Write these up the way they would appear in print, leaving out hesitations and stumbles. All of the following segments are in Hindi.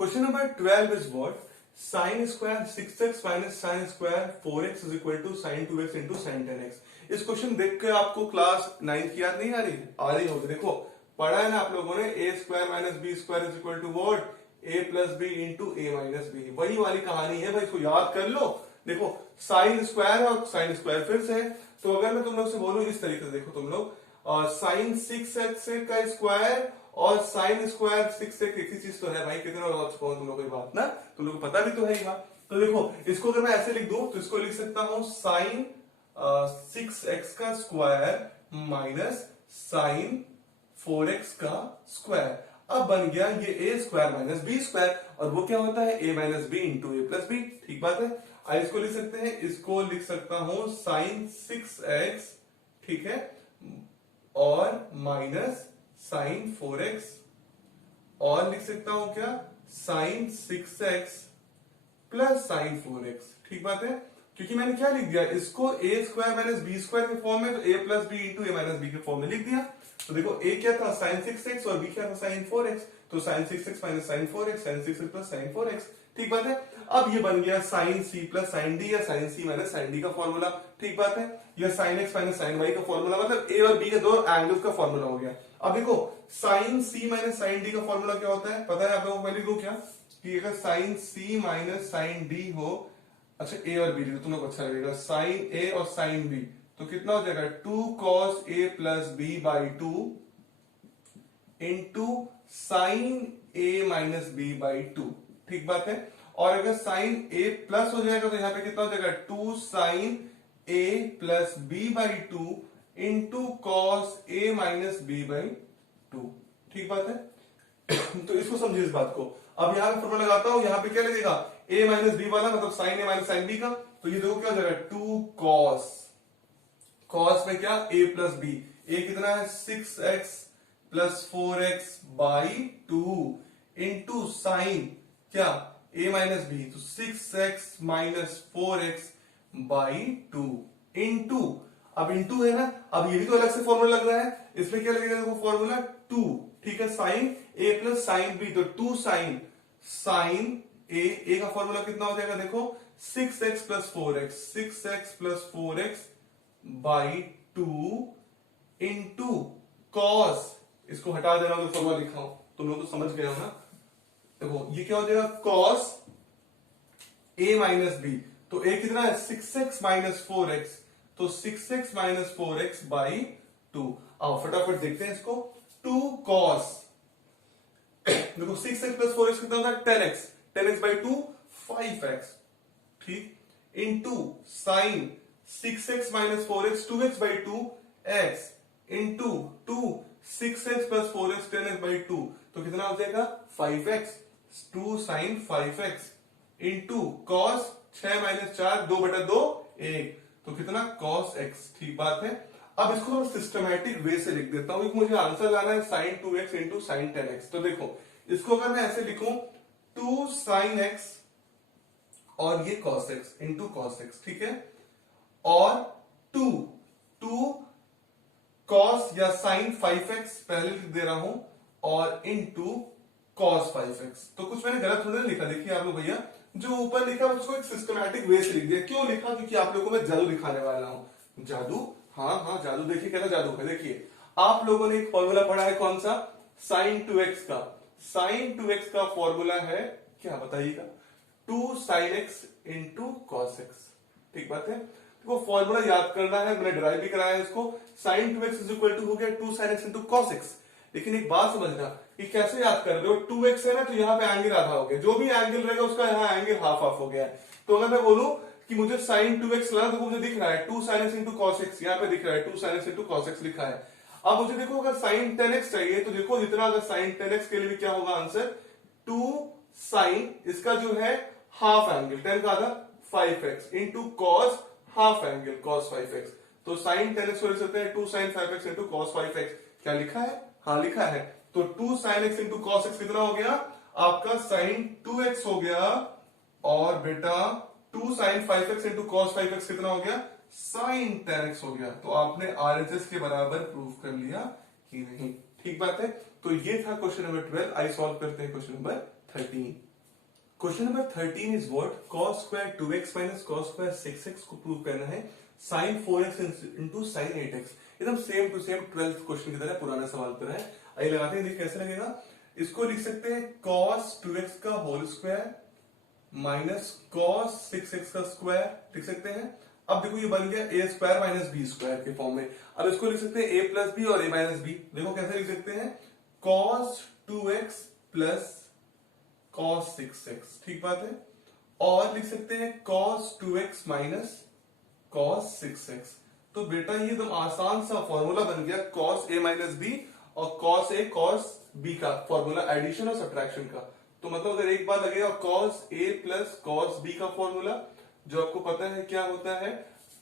Question number 12 is what? Sin square 6x minus sin square 4x is equal to sin 2x into sin 10x। इस क्वेश्चन देख के आपको क्लास 9 की याद नहीं आ रही होगी। देखो पढ़ा है ना आप लोगों ने, A square minus B square is equal to what? A plus B into A minus B. वही वाली कहानी है भाई, इसको याद कर लो। देखो साइन स्क्वायर है और साइन स्क्वायर फिर से है, तो अगर मैं तुम लोग से बोलूं इस तरीके से, देखो तुम लोग साइन 6x का स्क्वायर और साइन स्क्वायर 6x एक ही चीज तो है भाई, कितना समझ पाओ तुम लोग, बात ना तुम लोग को पता भी तो है ही बात। तो देखो इसको अगर मैं ऐसे लिख दूं तो इसको लिख सकता हूं साइन 6x का स्क्वायर माइनस साइन 4x का स्क्वायर। अब बन गया ये ए स्क्वायर माइनस बी स्क्वायर, और वो क्या होता है? ए माइनस बी इंटू ए प्लस बी। ठीक बात है। आई इसको लिख सकते हैं, इसको लिख सकता हूं साइन 6x, ठीक है, और माइनस साइन 4x, और लिख सकता हूं क्या? Sine 6x plus sine 4x। ठीक बात है, क्योंकि मैंने क्या लिख दिया इसको, ए स्क्वायर माइनस बी स्क्वायर के फॉर्म में, तो ए plus B into A minus B के फॉर्म में लिख दिया। तो देखो ए क्या था? साइन 6x, और बी क्या था? Sine 4x। तो sine 6x minus sine 4x, sine 6x plus sine 4x। ठीक बात है। अब ये बन गया sine c plus sine d, या sine c minus sine d का फॉर्मूला। ठीक बात है। या sine x minus sine y का फॉर्मूला, मतलब ए और बी के दो एंगल्स का फॉर्मूला हो गया। अब देखो sign c minus sine d का फॉर्मूला क्या होता है पता है आप लोगों को? मैं लिख दूं क्या कि अगर sign c minus sine D हो, अच्छा ए और बी, तुम लोग अच्छा लगेगा, साइन ए और साइन बी, तो कितना हो जाएगा? 2 cos a plus B by 2 into sine a minus B by 2। ठीक बात है। और अगर साइन ए प्लस हो जाएगा तो यहां पे कितना हो जाएगा? 2 sine A plus B by 2 into cos A minus B by 2। ठीक बात है। तो इसको समझिए इस बात को। अब यहां पे फॉर्मूला लगाता हूं, यहां पे क्या लगेगा? ए माइनस बी वाला, मतलब sign a minus sign b का। तो ये देखो क्या हो जाएगा? 2 कॉस, कॉस में क्या? ए प्लस बी। ए कितना है? 6x plus 4x by 2 into sign क्या? ए माइनस बी, तो 6x minus 4x by 2 into, अब इंटू है ना, अब ये भी तो अलग से फॉर्मूला लग रहा है, इसमें क्या लगेगा? देखो फॉर्मूला 2, ठीक है, साइन ए प्लस साइन बी, तो 2 साइन साइन ए का फॉर्मूला कितना हो जाएगा? देखो 6x plus 4x, 6x plus 4x by 2 into cos, इसको हटा देना तो फॉर्मूला लिखा हूं, तुम लोग तो समझ गए हो ना। देखो ये क्या हो जाएगा? कॉस ए माइनस बी, तो ए कितना है? 6x माइनस 4x, तो 6x माइनस 4x बाई 2। आओ फटाफट देखते हैं इसको। 2 कॉस, देखो 6x प्लस 4x कितना होता है? 10x, 10x बाई 2 5x, ठीक, into sine 6x minus 4x 2x by 2 x into 2 6x plus 4x 10x by 2, तो कितना हो जाएगा? 5x, 2 sign 5x into cos 6 minus 4 2 बटा 2 1, तो कितना? Cos x। ठीक बात है। अब इसको मैं सिस्टमैटिक वे से लिख देता हूं, मुझे आंसर लाना है sign 2x into sine 10x। तो देखो इसको अगर मैं ऐसे लिखूं 2 साइन x और ये cos x into cos x, ठीक है, और 2 cos या साइन 5x पहले लिख दे रहा हूं, और इंटू cos 5x। तो कुछ मैंने गलत थोड़ा लिखा, देखिए आप लोग भैया, जो ऊपर लिखा उसको एक सिस्टमैटिक वे से लिख दिया। क्यों लिखा? क्योंकि आप लोगों को मैं जादू दिखाने वाला हूं। जादू, हाँ जादू। देखिए कैसा जादू है। देखिए आप लोगों ने एक फॉर्मूला पढ़ा है, कौन सा? साइन 2x का। साइन 2x का फॉर्मूला है क्या बताइएगा? 2 sine x into cos x। ठीक बात है। तो फॉर्मूला याद करना है, मैंने डिराइव भी कराया है इसको। Sign 2x is equal to हो गया 2 sine x into cos x। लेकिन एक बात समझना कि कैसे याद कर रहे हो? 2x है ना, तो यहाँ पे एंगल आधा हो गया, जो भी एंगल रहेगा उसका यहाँ एंगल हाफ हाफ हो गया है। तो अगर मैं बोलूं कि मुझे साइन 2x लाना, तो मुझे दिख रहा है 2 sine x into cos x, यहाँ पे दिख रहा है 2 sine x into cos x लिखा है। अब मुझे देखो अगर साइन 10x चाहिए, तो देखो जितना अगर साइन 10x के लिए भी क्या होगा आंसर? 2 साइन, इसका जो है हाफ एंगल 10 का आधा 5x into cos half angle cos 5x, तो साइन 10x को लिख सकते हैं 2 sign 5x into cos 5x। क्या लिखा है? हाँ लिखा है। तो 2 sine x into cos x कितना हो गया? आपका साइन 2x हो गया, और बेटा 2 sign 5x into cos 5x कितना हो गया? साइन 10x हो गया। तो आपने RHS के बराबर प्रूव कर लिया कि नहीं? ठीक बात है। तो ये था क्वेश्चन नंबर 12। आई सॉल्व करते हैं question number 13। Question number 13 is what cos square 2x minus cos square 6x को प्रूव करना है sin 4x into sin 8x। एकदम same to same 12th question की तरह पुराना सवाल पर है। आइए लगाते हैं, देखिए कैसे लगेगा। इसको लिख सकते हैं cos 2x का whole square minus cos 6x का स्क्वायर लिख सकते हैं। अब देखो ये बन गया a square minus B square के फॉर्म में। अब इसको लिख सकते हैं a प्लस बी और a माइनस बी। देखो कैसे लिख सकते हैं, cos 2x plus cos 6x, ठीक बात है। और लिख सकते हैं cos 2x minus cos 6x। तो बेटा ये तो आसान सा फॉर्मूला बन गया cos a माइनस बी और cos a cos b का फॉर्मूला, एडिशन और सब्ट्रैक्शन का। तो मतलब अगर एक बार लगेगा cos a प्लस cos b का फॉर्मूला, जो आपको पता है क्या होता है,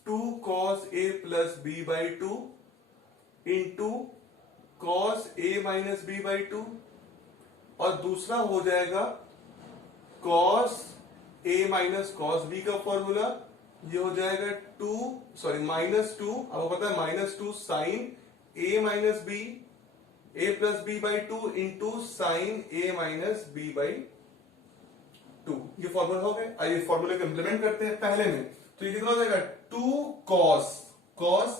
2 cos a plus b by 2 into cos a minus b by 2, और दूसरा हो जाएगा cos a minus cos b का फॉर्मूला, ये हो जाएगा माइनस 2, आपको पता है minus 2 sine a minus b a plus b by 2 into sine a minus b by 2। ये फॉर्मूला हो गए। आइए फॉर्मूले को इंप्लीमेंट करते हैं पहले में। तो ये कितना हो जाएगा, 2 cos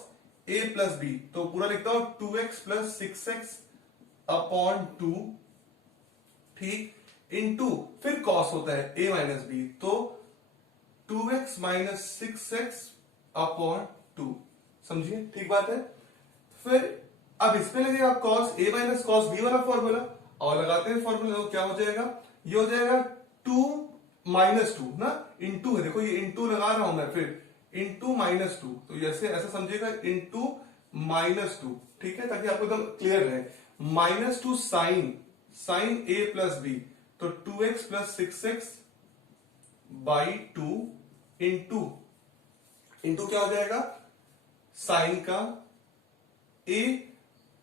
a प्लस b, तो पूरा लिखता हूं 2x प्लस 6x अपॉन 2, ठीक, इंटू फिर cos होता है a माइनस बी, तो 2x माइनस 6x अपॉन 2, समझिए, ठीक बात है। फिर अब इसमें लगेगा cos a minus cos b वाला फॉर्मूला, और लगाते हैं फॉर्मूला, तो क्या हो जाएगा, ये हो जाएगा 2 माइनस 2 ना, इंटू है, देखो ये इंटू लगा रहा हूं मैं, फिर इंटू माइनस 2, तो ऐसे ऐसा समझिएगा, इंटू माइनस 2, ठीक है, ताकि आपको एकदम क्लियर रहे। Minus 2 sine a plus b, तो 2x plus 6x by 2 into क्या हो जाएगा, साइन का a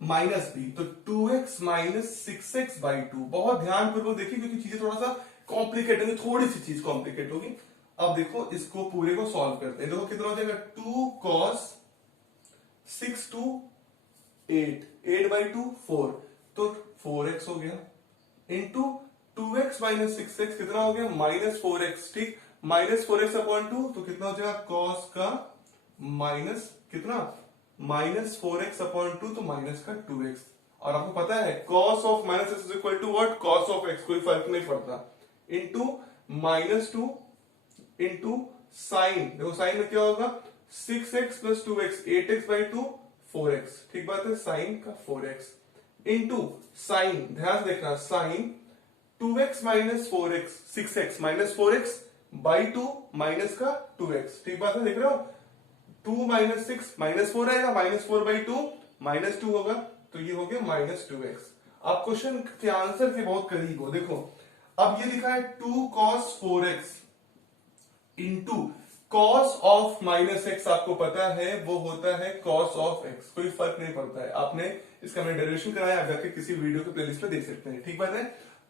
माइनस b, तो 2x माइनस 6x बाई 2। बहुत ध्यानपूर्वक देखिए क्योंकि चीजें थोड़ा सा कॉम्प्लिकेट होंगी, थोड़ी सी चीज कॉम्प्लिकेट होगी। अब देखो इसको पूरे को सॉल्व करते हैं। देखो कितना हो जाएगा, 2 cos 6 to 8 बाई 2 4, तो 4x हो गया, इंटू 2x माइनस 6x कितना हो गया, माइनस 4x, ठीक, माइनस 4x अपॉन 2, तो कितना हो जाएगा cos का माइनस कितना, माइनस 4x अपॉन 2, तो माइनस का 2x। और आपको पता है cos of minus x is equal to what, cos of x, कोई फर्क नहीं पड़ता, इंटू माइनस 2 इंटू साइन, देखो साइन में क्या होगा, 6x plus 2x 8x by 2 4x, ठीक बात है, साइन का 4x इंटू साइन, ध्यान से देखना, sine 2x minus 4x 6x minus 4x by 2 minus का 2x, ठीक बात है, देख रहे हो, 2 माइनस 6 माइनस 4 आएगा, माइनस 4 बाई 2 माइनस 2 होगा, तो ये हो गया माइनस 2x। आप क्वेश्चन के आंसर के बहुत करीब हो। देखो अब ये लिखा है 2 cos 4x into cos of minus x, आपको पता है वो होता है cos ऑफ x, कोई फर्क नहीं पड़ता है, आपने इसका मैंने डेरिवेशन कराया, आप जाके किसी वीडियो के प्लेलिस्ट पे देख सकते हैं, ठीक बात है।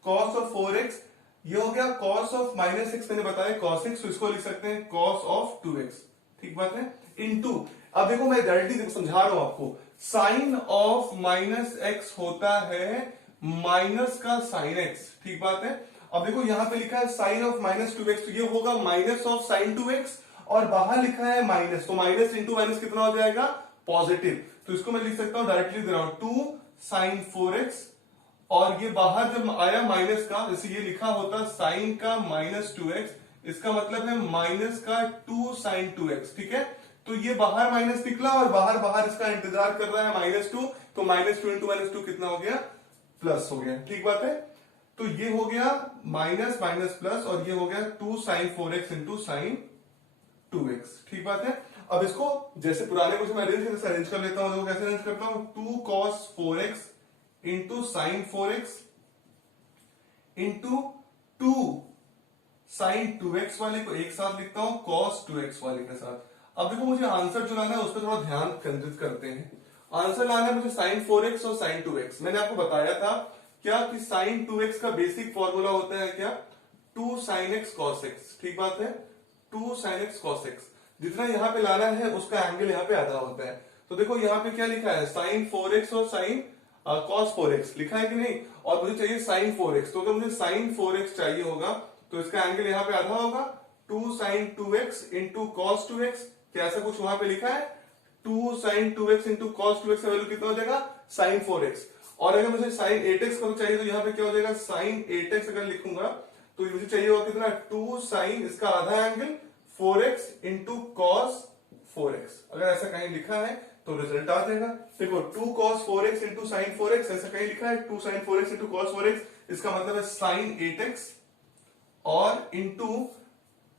cos ऑफ 4x, ये हो गया cos ऑफ माइनस x, मैंने बताया cos x, तो इसको लिख सकते हैं cos ऑफ 2x, ठीक बात है, इंटू, अब देखो मैं डायरेक्टली समझा रहा हूं आपको, साइन ऑफ माइनस x होता है माइनस का साइन x, ठीक बात है। अब देखो यहां पे लिखा है साइन ऑफ माइनस 2x, तो ये होगा माइनस ऑफ साइन 2x, और बाहर लिखा है माइनस, तो माइनस इंटू माइनस कितना हो जाएगा, पॉजिटिव, तो इसको मैं लिख सकता हूं डायरेक्टली दे रहा हूं 2 साइन 4x, और ये बाहर जब आया माइनस का, जैसे ये लिखा होता साइन का माइनस 2x, इसका मतलब है माइनस का 2 साइन 2x, ठीक है, तो ये बाहर माइनस निकला और बाहर बाहर इसका इंतजार कर रहा है माइनस 2, तो माइनस 2 इंटू माइनस 2 कितना हो गया, प्लस हो गया, ठीक बात है। तो ये हो गया माइनस माइनस प्लस, और ये हो गया 2 sine 4x into sign 2x, ठीक बात है। अब इसको जैसे पुराने कुछ मैं अरेंज कर लेता हूं, देखो कैसे अरेंज करता हूं, 2 cos 4x into sine 4x into 2 sine 2x वाले को एक साथ लिखता हूं cos 2x वाले के साथ। अब देखो मुझे आंसर जो लाना है उस पर थोड़ा ध्यान केंद्रित करते हैं। आंसर लाना है मुझे साइन 4x और साइन 2x। मैंने आपको बताया था क्या कि साइन 2x का बेसिक फॉर्मूला होता है क्या, 2 साइन x cos x, ठीक बात है, 2 साइन x cos x। जितना यहां पे लाना है उसका एंगल यहां पे आधा होता है। तो देखो यहां पे क्या लिखा है, साइन 4x और साइन cos 4x लिखा है कि नहीं, और मुझे चाहिए साइन 4x, तो अगर मुझे साइन 4x चाहिए होगा तो इसका एंगल यहाँ पे आधा होगा, 2 sin 2x into cos 2x। क्या ऐसा कुछ वहां पे लिखा है? 2 sin 2x into cos 2x का वैल्यू कितना हो जाएगा? sin 4x। और अगर मुझे sin 8x का चाहिए तो यहाँ पे क्या हो जाएगा? sin 8x अगर लिखूंगा तो मुझे चाहिए होगा कितना? 2 sin इसका आधा angle 4x into cos 4x। अगर ऐसा कहीं लिखा है तो रिजल्ट आ जाएगा। देखो 2 cos 4x into sine 4x, ऐसा कहीं लिखा है 2 sin 4x into cos 4x, इसका मतलब है sin 8x और into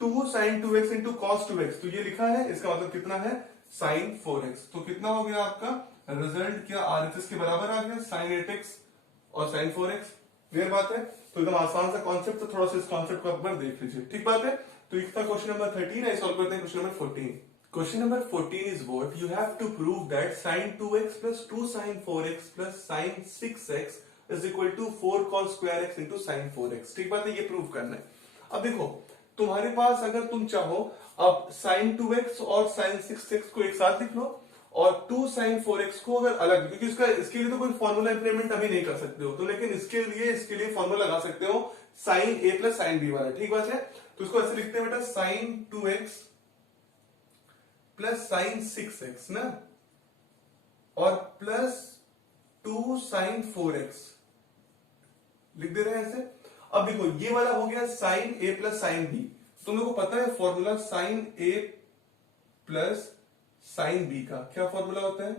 2 sin 2x into cos 2x, तो ये लिखा है, इसका मतलब कितना है? sin 4x। तो कितना हो गया आपका रिजल्ट? क्या RHS के बराबर आ गया? sin 8x और sin 4x। क्लियर बात है? तो एकदम आसान सा कॉन्सेप्ट, तो थोड़ा सा इस कॉन्सेप्ट को एक बार देख लीजिए। ठीक बात है? तो ये था क्वेश्चन नंबर 13 है। सॉल्व करते हैं question number 14। Question number 14 is what? You have to prove that sin 2x plus 2 sin 4x plus sin 6x is equal to 4 cos square x into sin 4x। ठीक बात है? ये प्रूव करना है। अब देखो तुम्हारे पास अगर तुम चाहो अब sin 2x और sin 6x को एक साथ लिख लो और 2 sin 4x को अगर अलग, क्योंकि इसके लिए तो कोई फॉर्मूला इंप्लीमेंट अभी नहीं कर सकते हो, तो लेकिन इसके लिए फॉर्मूला लगा सकते हो sin a plus sin b वाला। ठीक बात है? तो इसको ऐसे लिखते हैं बेटा, sin 2x plus sign 6x ना, और प्लस 2 साइन 4x लिख दे रहे हैं ऐसे। अब देखो ये वाला हो गया sine a plus sine b। तुम लोगों को पता है formula sine a plus sine b का क्या फॉर्मूला होता है?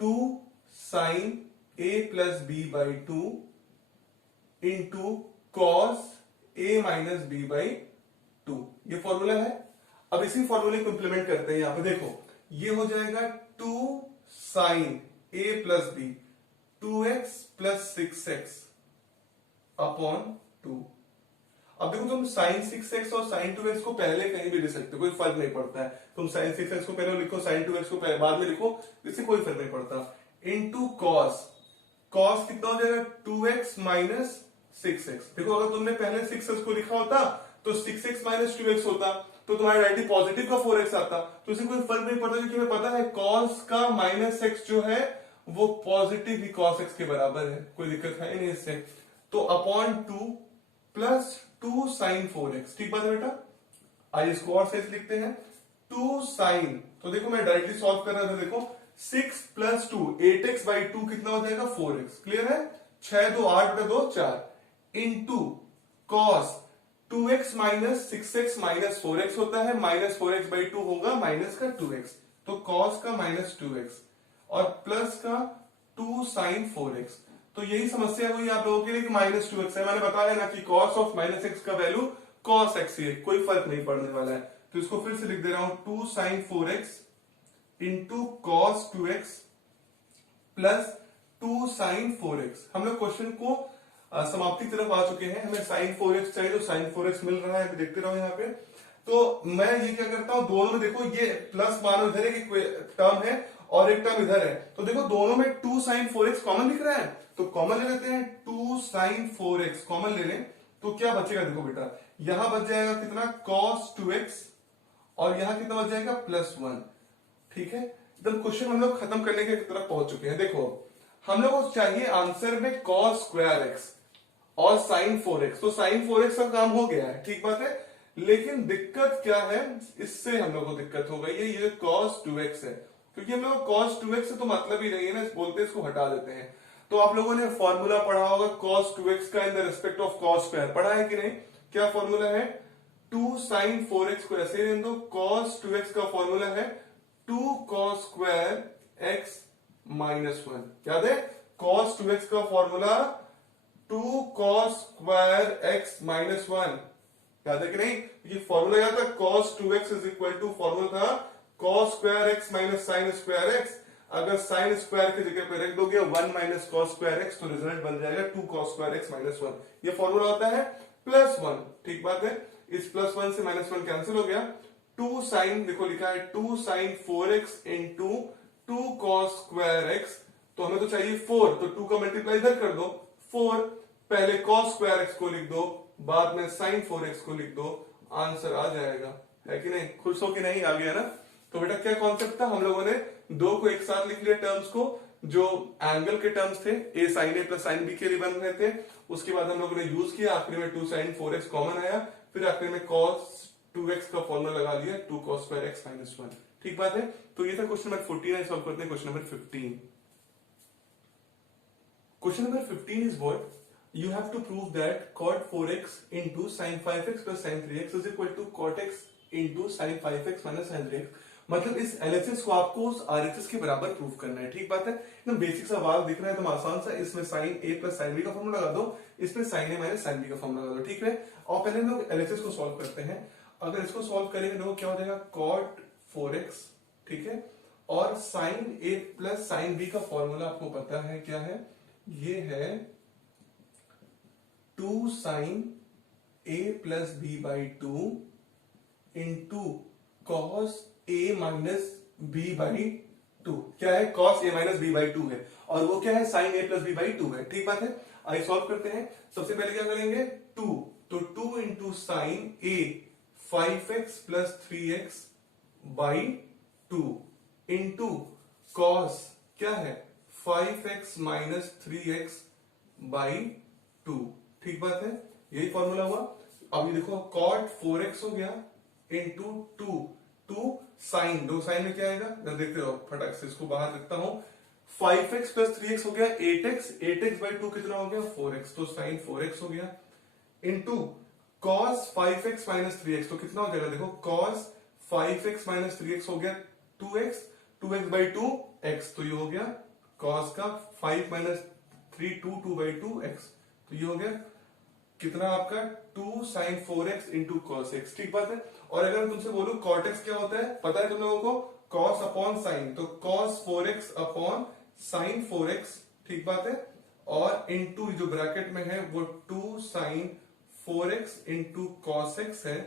2 sine a plus b by 2 into cos a minus b by 2, ये फॉर्मूला है। अब इसी फॉर्मूले को इंप्लीमेंट करते हैं। यहां पे देखो ये हो जाएगा 2 sine a plus b 2x plus 6x upon 2। अब देखो तुम साइन 6x और साइन 2x को पहले कहीं भी लिख सकते हो, कोई फर्क नहीं पड़ता है। तुम साइन 6x को पहले लिखो, साइन 2x को बाद में लिखो, इससे कोई फर्क नहीं पड़ता। इंटू कॉस, कॉस कितना हो जाएगा? 2x minus 6x। देखो अगर तुमने पहले 6x को लिखा होता तो 6x माइनस 2x होता, तो तुम्हारा डायरेक्टली पॉजिटिव का 4x आता, तो इससे कोई फर्क नहीं पड़ता, क्योंकि हमें पता है cos का माइनस x जो है वो पॉजिटिव ही cos x के बराबर है, कोई दिक्कत है नहीं इससे। तो अपॉन 2 प्लस 2 साइन 4x। ठीक बात है बेटा? आइए इसको और सही लिखते हैं, 2 साइन, तो देखो मैं डायरेक्टली सॉल्व कर रहा था। देखो 6 प्लस 2 8x बाई 2 कितना हो जाएगा? 4x। क्लियर है? 6 2 8 बटा 2 4 into cos 2x minus 6x minus 4x होता है, माइनस 4x बाई 2 होगा माइनस का 2x, तो cos का माइनस 2x और प्लस का 2 साइन 4x। तो यही समस्या हुई आप लोगों के लिए कि माइनस 2x है। मैंने बताया ना कि cos ऑफ माइनस x का वैल्यू cos x है, कोई फर्क नहीं पड़ने वाला है। तो इसको फिर से लिख दे रहा हूं, 2 sine 4x into cos 2x plus 2 sine 4x। हम लोग क्वेश्चन को समाप्ति की तरफ आ चुके हैं। हमें sin 4x चाहिए, तो sin 4x मिल रहा है, देखते रहो यहाँ पे। तो मैं ये क्या करता हूं, दोनों में देखो ये प्लस मानो इधर एक टर्म है और एक टर्म इधर है, तो देखो दोनों में 2 sin 4x कॉमन दिख रहा है, तो कॉमन ले लेते हैं। 2 sin 4x कॉमन ले लें तो क्या बचेगा? देखो बेटा यहां बच जाएगा कितना? cos 2x और यहां कितना बच जाएगा? प्लस 1। ठीक है? एकदम क्वेश्चन हम लोग खत्म करने की तरफ पहुंच चुके हैं। देखो हम लोग को चाहिए आंसर में cos स्क्वायर x और sin 4x, तो sin 4x का काम हो गया है। ठीक बात है? लेकिन दिक्कत क्या है, इससे हम लोग को दिक्कत हो गई है, ये cos 2x है, क्योंकि हम लोग cos 2x से तो मतलब ही नहीं है ना, बोलते इसको हटा देते हैं। तो आप लोगों ने फॉर्मूला पढ़ा होगा cos 2x का in the respect of cos square, पढ़ा है कि नहीं? क्या फॉर्मूला है? 2 sin 4x को ऐसे ही दो, cos 2x का फॉर्मूला है 2 cos स्क्वायर x माइनस 1। याद है? cos 2x का formula 2 cos square x minus 1, याद है कि नहीं? ये फॉर्मूला याद था, cos 2x is equal to, formula था cos square x minus sine square x। अगर साइन स्क्वायर की जगह पे रख दोगे 1 माइनस cos स्क्वायर x, तो रिजल्ट बन जाएगा 2 cos स्क्वायर x माइनस 1। ये फॉर्मूला होता है प्लस 1। ठीक बात है? इस प्लस 1 से माइनस 1 कैंसिल हो गया। 2 साइन, देखो लिखा है 2 sine 4x into 2 cos square x, तो हमें तो चाहिए 4, तो 2 का मल्टीप्लाई इधर कर दो, 4, पहले cos स्क्वायर x को लिख दो, बाद में sin 4x को लिख दो, आंसर आ जाएगा। है कि नहीं? खुश हो कि नहीं? आ गया ना? तो बेटा क्या कॉन्सेप्ट था, हम लोगों ने दो को एक साथ लिख लिया टर्म्स को, जो एंगल के टर्म्स थे ए साइन ए प्लस साइन बी के लिए बन रहे थे, उसके बाद हम लोगों ने यूज किया, आखिरी में 2 sin 4x कॉमन आया, फिर आखिरी में cos 2x का फॉर्मूला लगा लिया 2 cos square x minus 1। ठीक बात है। तो ये था क्वेश्चन नंबर 14। सॉल्व करते हैं question number 15। Question number 15 is what you have to prove that cot 4x into sin 5x plus sin 3x is equal to cot x into sin 5x minus sin 3x। मतलब इस LHS को आपको उस RHS के बराबर प्रूव करना है। ठीक बात है, एकदम बेसिक सवाल दिख रहा है, एकदम आसान सा। इसमें sin a plus sin b का फॉर्मूला लगा दो, इसमें sin a minus sin b का फॉर्मूला लगा दो। ठीक है, और पहले हम लोग LHS को सॉल्व करते हैं। अगर इसको सॉल्व करेंगे तो क्या हो जाएगा, cot 4x, ठीक है, और sin a plus sin b का फॉर्मूला आपको पता है क्या है, ये है 2 sin a plus b by 2 into cos a minus b by 2। क्या है, cos a minus b by 2 है, और वो क्या है, sin a plus b by 2 है। ठीक बात है, आइए सॉल्व करते हैं। सबसे पहले क्या करेंगे, 2, तो 2 into sine a 5x plus 3x by 2 into cos क्या है 5x माइनस 3x बाई 2। ठीक बात है, यही फॉर्मूला हुआ। अब ये देखो cot 4x हो गया इंटू 2 साइन, दो साइन में क्या आएगा जब देखते हो, फटाक से इसको बाहर लिखता हूं, 5x प्लस 3x हो गया 8x बाई 2 कितना हो गया 4x, तो साइन 4x हो गया into cos 5x minus 3x, तो कितना हो जाएगा देखो, cos 5x माइनस 3x हो गया 2x बाई 2x, तो ये हो गया cos का 5 माइनस 3 2 बाई 2x, तो ये हो गया कितना आपका 2 sin 4x into cos x। ठीक बात है। और अगर मैं तुमसे बोलूं cot x क्या होता है, पता है तुम लोगों को, cos अपॉन sin, तो cos 4x upon sin 4x। ठीक बात है, और इंटू जो ब्रैकेट में है वो 2 sin 4x into cos x है,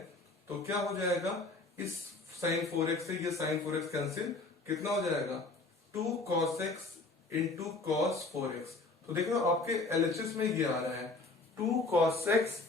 तो क्या हो जाएगा, इस sin 4x से ये sin 4x कैंसिल, कितना हो जाएगा 2 cos x into cos 4x। तो देखो आपके LHS में ये आ रहा है 2 cos x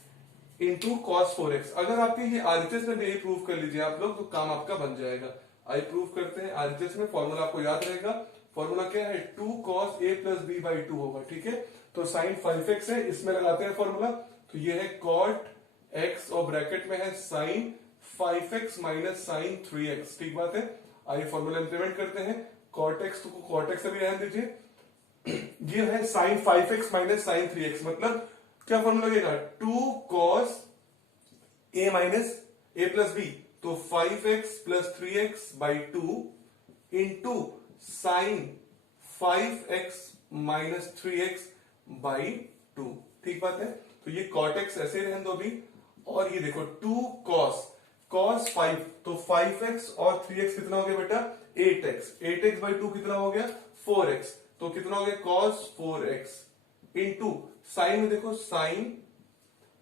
into cos 4x। अगर आपके ये RHS में भी प्रूव कर लीजिए आप लोग, तो काम आपका बन जाएगा। आइए प्रूव करते हैं। RHS में फॉर्मूला आपको याद रहेगा, फॉर्मूला क्या है, 2 cos a plus b by 2 होगा। ठीक है, तो sin 5x है, इसमें लगाते हैं फॉर्मूला, तो ये है cot x और ब्रैकेट में है sin 5x minus sin 3x। ठीक बात है, आइए फॉर्मूला इंप्लीमेंट करते हैं। cot x, तो cot x अभी रहने दीजिए, ये है sin 5x minus sin 3x, मतलब क्या फॉर्मूला लगेगा, 2 cos a minus a plus b, तो 5x plus 3x by 2 into sign 5x minus 3x by 2। ठीक बात है, तो ये cot x ऐसे ही रहने दो अभी, और ये देखो 2 cos 5, तो 5x और 3x कितना हो गया बेटा 8x बाई 2 कितना हो गया 4x, तो कितना हो गया cos 4x इंटू साइन में देखो sign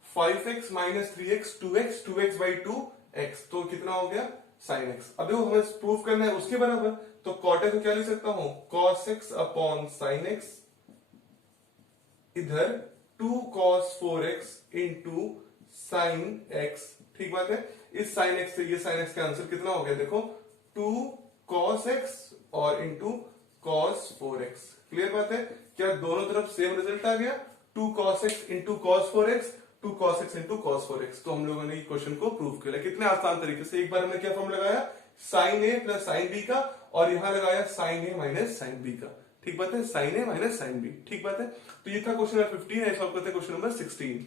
5x minus 3x 2x by 2x, तो कितना हो गया sin x। अब देखो हमें प्रूफ करना है उसके बराबर, तो cot x को क्या लिख सकता हूं, cos x upon sin x, इधर 2 cos 4x into sin x। ठीक बात है, इस sin x से ये sin x का आंसर कितना हो गया देखो 2 cos x और इंटू cos 4x। क्लियर बात है, क्या दोनों तरफ सेम रिजल्ट आ गया, 2 cos x into cos 4x, 2 cos x into cos 4x। तो हम लोगों ने क्वेश्चन को प्रूव किया कितने आसान तरीके से। एक बार हमने क्या फॉर्म लगाया, sin a plus sin b का, और यहां लगाया sin a minus sin b का। ठीक बात है, sin a minus sin b। ठीक बात है, तो ये था क्वेश्चन नंबर 15। सॉल्व करते हैं question number 16।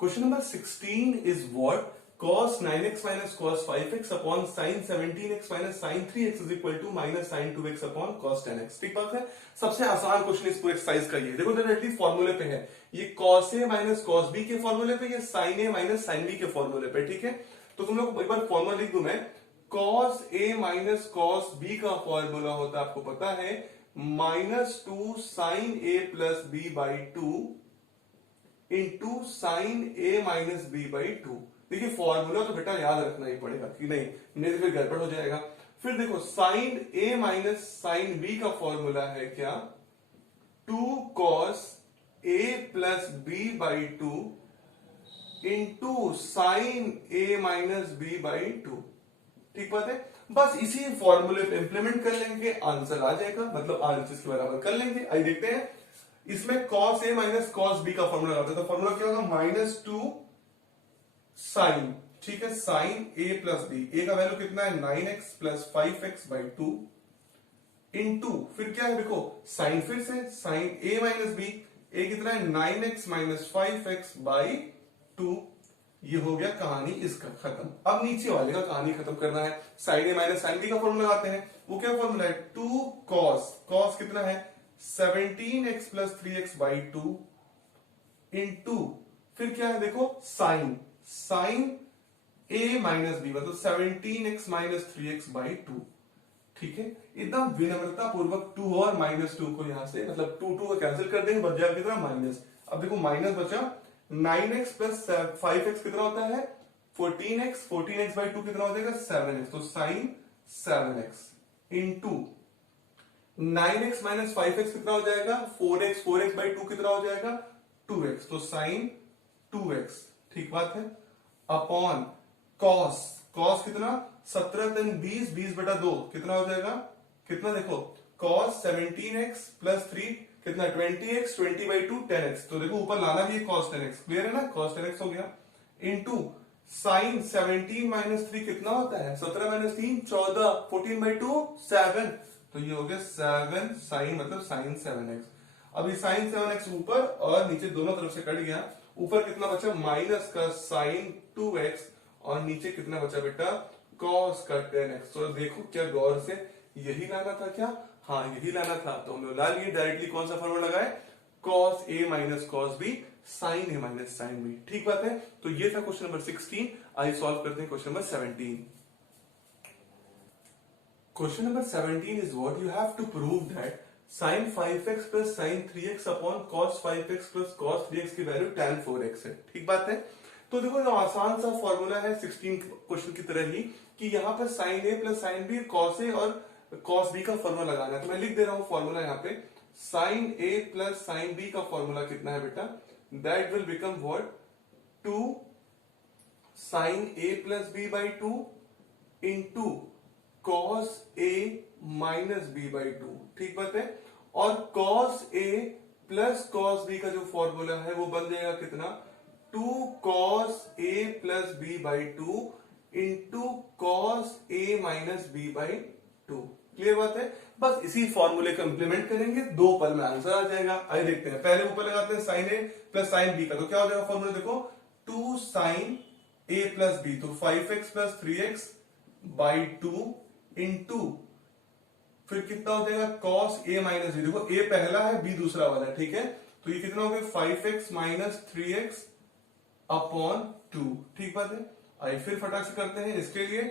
Question number 16 is what, cos 9x minus cos 5x upon sin 17x minus sin 3x is equal to minus sin 2x upon cos 10x। ठीक बात है, सबसे आसान क्वेश्चन इस पूरे एक्सरसाइज का ये देखो, डायरेक्टली फॉर्मूले पे है, ये cos a minus cos b के फॉर्मूले पे, ये sin a minus sin b के फॉर्मूले पे। ठीक है, तो तुम लोग एक बार फॉर्मूला लिख दूं मैं, cos a minus cos b का फॉर्मूला होता है आपको पता है minus 2 sin a plus b by 2 into sine a minus b by 2। देखिए फॉर्मूला तो बेटा याद रखना ही पड़ेगा, कि नहीं तो फिर गड़बड़ हो जाएगा। फिर देखो sine a minus sine b का फॉर्मूला है क्या, 2 cos a plus b by 2 into sine a minus b by 2। ठीक बात है। बस इसी फॉर्मूले पे इंप्लीमेंट कर लेंगे, आंसर आ जाएगा, मतलब RHS के बराबर कर लेंगे। आइए देखते हैं, इसमें cos a minus cos b का फॉर्मूला लगाते हैं, तो फॉर्मूला क्या होगा, -2 साइन, ठीक है, साइन a प्लस बी, ए का वैल्यू कितना है 9x plus 5x by 2 into, फिर क्या है देखो साइन, फिर से साइन a माइनस बी, ए कितना है 9x माइनस 5x बाई 2, ये हो गया कहानी इसका खत्म। अब नीचे वाले का कहानी खत्म करना है, sine a minus sign b का फॉर्मूला लगाते हैं, वो क्या फॉर्मूला है 2 cos, cos कितना है 17x plus 3x by 2 into, फिर क्या है देखो sine, sine a minus b मतलब 17x माइनस 3x बाई 2, ठीक है। एकदम विनम्रता पूर्वक 2 और -2 को यहां से मतलब 2 को कैंसिल कर देंगे, बच जाएगा कितना माइनस। अब देखो माइनस बचा 9x प्लस 5x कितना होता है 14x, 14x बाई 2 कितना हो जाएगा 7x, तो sign 7x into 9x minus 5x कितना हो जाएगा 4x, 4x बाई 2 कितना हो जाएगा 2x, तो साइन 2x, ठीक बात है, अपॉन cos, cos कितना 17 3 20, 20 बटा 2 कितना हो जाएगा, कितना देखो cos 17x प्लस 3 कितना 20x, 20 बाई 2 10x, तो देखो ऊपर लाना भी है cos 10x, क्लियर है ना, cos 10x हो गया, इंटू साइन 17 माइनस 3 कितना होता है 17 माइनस 3 14, 14 बाई 2 7, तो ये हो गया 7 साइन मतलब साइन 7x। अब ये साइन 7x ऊपर और नीचे दोनों तरफ से कट गया, ऊपर कितना बचा माइनस का साइन 2x और नीचे कितना बचा बेटा cos का 10x। तो देखो क्या गौर से यही लाना था क्या, हाँ यही लाना था, तो हमने ला लिए डायरेक्टली, कौन सा फॉर्मूला लगाए cos a minus cos b sine a minus sine b, ठीक बात है। तो ये था क्वेश्चन नंबर 16। आइए सॉल्व करते हैं question number 17। Question number 17 is what you have to prove that sin 5x plus sin 3x upon cos 5x plus cos 3x की वैल्यू tan 4x है, ठीक बात है। तो देखो ये आसान सा फॉर्मूला है 16 क्वेश्चन की तरह ही, कि यहाँ पर sin a plus sin b cos a और cos b का फॉर्मूला लगाना है, तो मैं लिख दे रहा हूं फॉर्मूला यहाँ पे, sin a plus sin b का फॉर्मूला कितना है बेटा, that will become what 2 sin a plus b by 2 into cos a minus b by 2, ठीक बात है, और cos a प्लस cos b का जो फॉर्मूला है वो बन जाएगा कितना 2 cos a plus b by 2 into cos a minus b by 2, clear बात है। बस इसी फॉर्मूले को इंप्लीमेंट करेंगे, 2 पल में आंसर आ जाएगा। आइए देखते हैं, पहले ऊपर लगाते हैं sine a plus sine b का, तो क्या हो जाएगा फॉर्मूला देखो 2 साइन a प्लस b, तो 5x plus 3x by 2 into, फिर कितना हो जाएगा cos a माइनस b, देखो a पहला है b दूसरा वाला है, ठीक है, तो ये कितना हो गया 5x माइनस 3x अपॉन 2, ठीक बात है। आइए फिर फटाक से करते हैं इसके लिए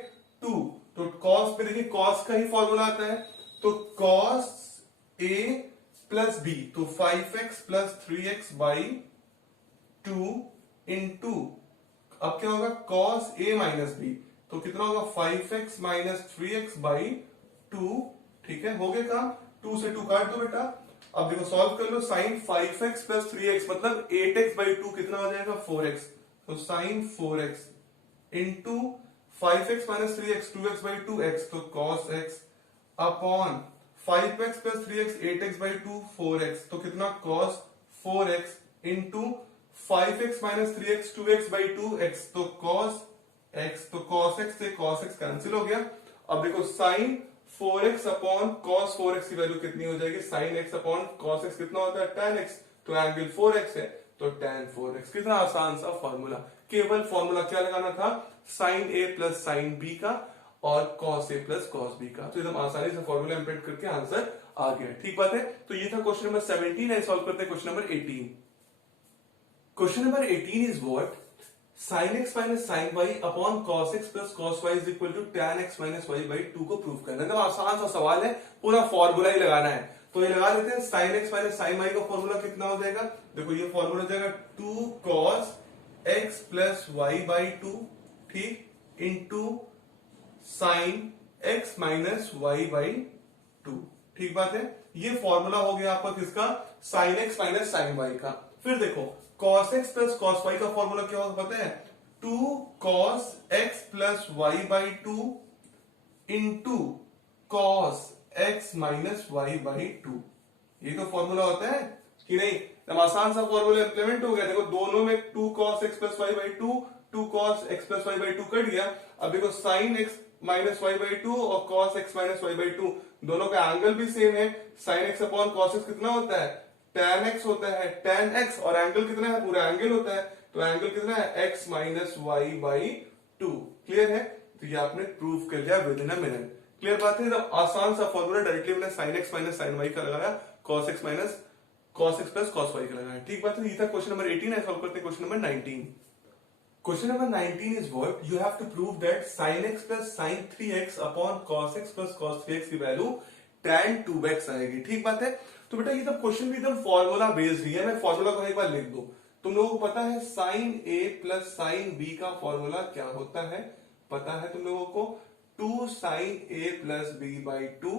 2, तो cos पे देखिए cos का ही फॉर्मूला आता है, तो cos a प्लस b, तो 5x plus 3x by 2 into, अब क्या होगा cos a माइनस b, तो कितना होगा 5x माइनस 3x बाई 2, ठीक है, हो गया काम, 2 से 2 काट दो बेटा। अब देखो सॉल्व कर लो, साइन 5x प्लस 3x मतलब 8x बाई 2 कितना हो जाएगा 4x, तो sign 4x into 5x minus 3x 2x by 2x, तो cos x upon 5x plus 3x 8x by 2 4x, तो कितना cos 4x into 5x minus 3x 2x by 2x, तो cos x, तो cos x से cos x कैंसिल हो गया। अब देखो sin 4x upon cos 4x की वैल्यू कितनी हो जाएगी, sin x upon cos x कितना होता है tan x, तो एंगल 4x है, तो tan 4x, कितना आसान सा फॉर्मूला, केवल फॉर्मूला क्या लगाना था sin a plus sin b का और cos a प्लस cos b का, तो एकदम आसानी से फॉर्मूला इंप्लीमेंट करके आंसर आ गया, ठीक बात है। तो ये था क्वेश्चन नंबर 17 है, सॉल्व करते हैं question number 18। Question number 18 is what sin x minus sin y upon cos x plus cos y is equal to tan x minus y by 2 को प्रूव करना है। तो आसान सा सवाल है, पूरा फॉर्मूला ही लगाना है, तो ये लगा लेते हैं, sin x minus sin y का फॉर्मूला कितना हो जाएगा, देखो ये फॉर्मूला हो जाएगा 2 cos x plus y by 2, ठीक, into sin x minus y by 2, ठीक बात है। ये फॉर्मूला हो गया आपका किसका sin x minus sin y का। फिर देखो cos x plus cos y का फॉर्मूला क्या होगा पता है 2 cos x plus y by 2 into cos x minus Y by two. ये तो फॉर्मूला होता है कि नहीं? जब आसान सा फॉर्मूला इंप्लीमेंट हो गया, देखो दोनों में two cos x plus Y by two, two cos x plus Y by two cut गया। अब देखो sine x minus Y by two और cos x minus Y by two, दोनों का एंगल भी सेम है। Sine X upon cos X कितना होता है? tan x होता है, tan x, और एंगल कितना है? पूरा एंगल होता है, तो एंगल कितना है? x minus Y by two. Clear है? तो ये आपने प्रूव कर लिया within a minute. Clear बात है? जब आसान सा फॉर्मूला डायरेक्टली मैंने sine x minus sine y का लगाया, cos x minus cos x plus cos y का लगाया। ठीक बात है? ये था क्वेश्चन नंबर 18 है। सॉल्व करते हैं question number 19। Question number 19 is what? You have to prove that sin x plus sin 3x upon cos x plus cos 3x की वैल्यू tan 2x आएगी। ठीक बात है? तो बेटा ये तो क्वेश्चन भी एकदम फॉर्मूला बेस्ड ही है। मैं फॉर्मूला को एक बार लिख दूं। तुम लोगों को पता है sin a plus sin b का फॉर्मूला क्या होता है? पता है तुम लोगों को? 2 sin a plus b by 2।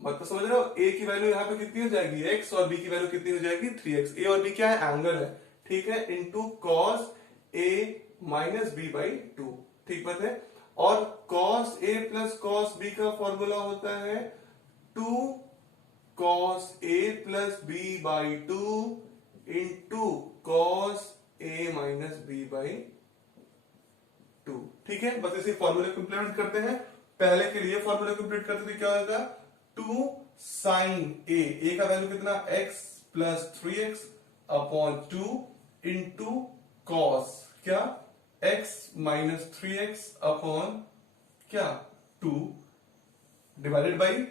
मतलब समझ रहे हो? a की वैल्यू यहाँ पे कितनी हो जाएगी? x, और b की वैल्यू कितनी हो जाएगी? 3x। a और b क्या है? एंगल है। ठीक है? Into cos a minus B by two. ठीक बात है? और cos a प्लस cos b का फॉर्मूला होता है 2 cos a plus b by two into cos a minus b by two. ठीक है? बस इसी फॉर्मूले को इंप्लीमेंट करते हैं। पहले के लिए फॉर्मूले को इंप्लीमेंट करते थे, क्या होगा? 2 साइन a का वैल्यू कितना? x plus 3x upon 2 into cos क्या? x माइनस 3x अपॉन क्या? 2 divided by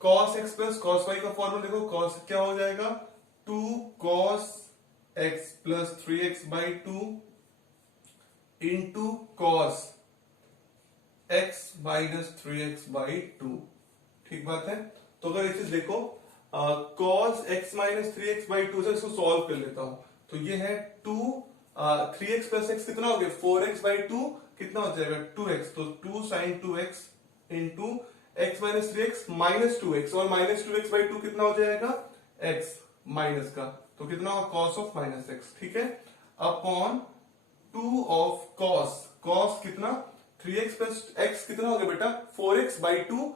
cos x plus cos y का फॉर्मूला देखो, cos क्या हो जाएगा? 2 cos x plus 3x by 2 into cos x minus 3x by 2। ठीक बात है? तो अगर ये चीज देखो, cos x minus 3x by 2 से इसको सॉल्व कर लेता हूं, तो ये है 2 3x प्लस x कितना हो गया? 4x बाई 2 कितना हो जाएगा? 2x। तो 2 sine 2x into x minus 3x minus 2x, और माइनस 2x बाई 2 कितना हो जाएगा? x माइनस का, तो कितना होगा? cos of minus x। ठीक है? अपॉन 2 ऑफ cos कितना? 3x प्लस x कितना हो गया बेटा? 4x बाई 2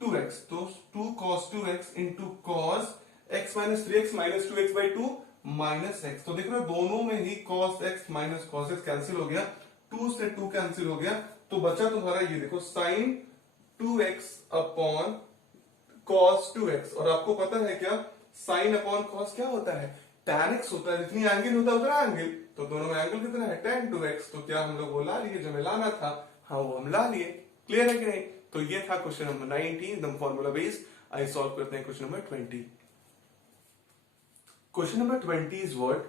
2x, तो 2 cos 2x into cos x minus 3x minus 2x by 2 minus x. तो देख रहे हो दोनों में ही cos x minus cos x cancel हो गया, 2 से 2 कैंसिल हो गया, तो बचा तुम्हारा ये देखो sin 2x upon cos 2x। और आपको पता है क्या? sin अपॉन cos क्या होता है? tan x होता है। जितनी एंगल होता है उतना एंगल, तो दोनों में एंगल कितना है? tan 2x। तो क्या हम लोग वो ला लिए जो हमें लाना था? हाँ, वो हम ला लिए। क्लियर है कि नहीं? तो ये था क्वेश्चन नंबर 19 एकदम फॉर्मूला बेस्ड। आइए सॉल्व करते हैं question number 20। Question number 20 is what?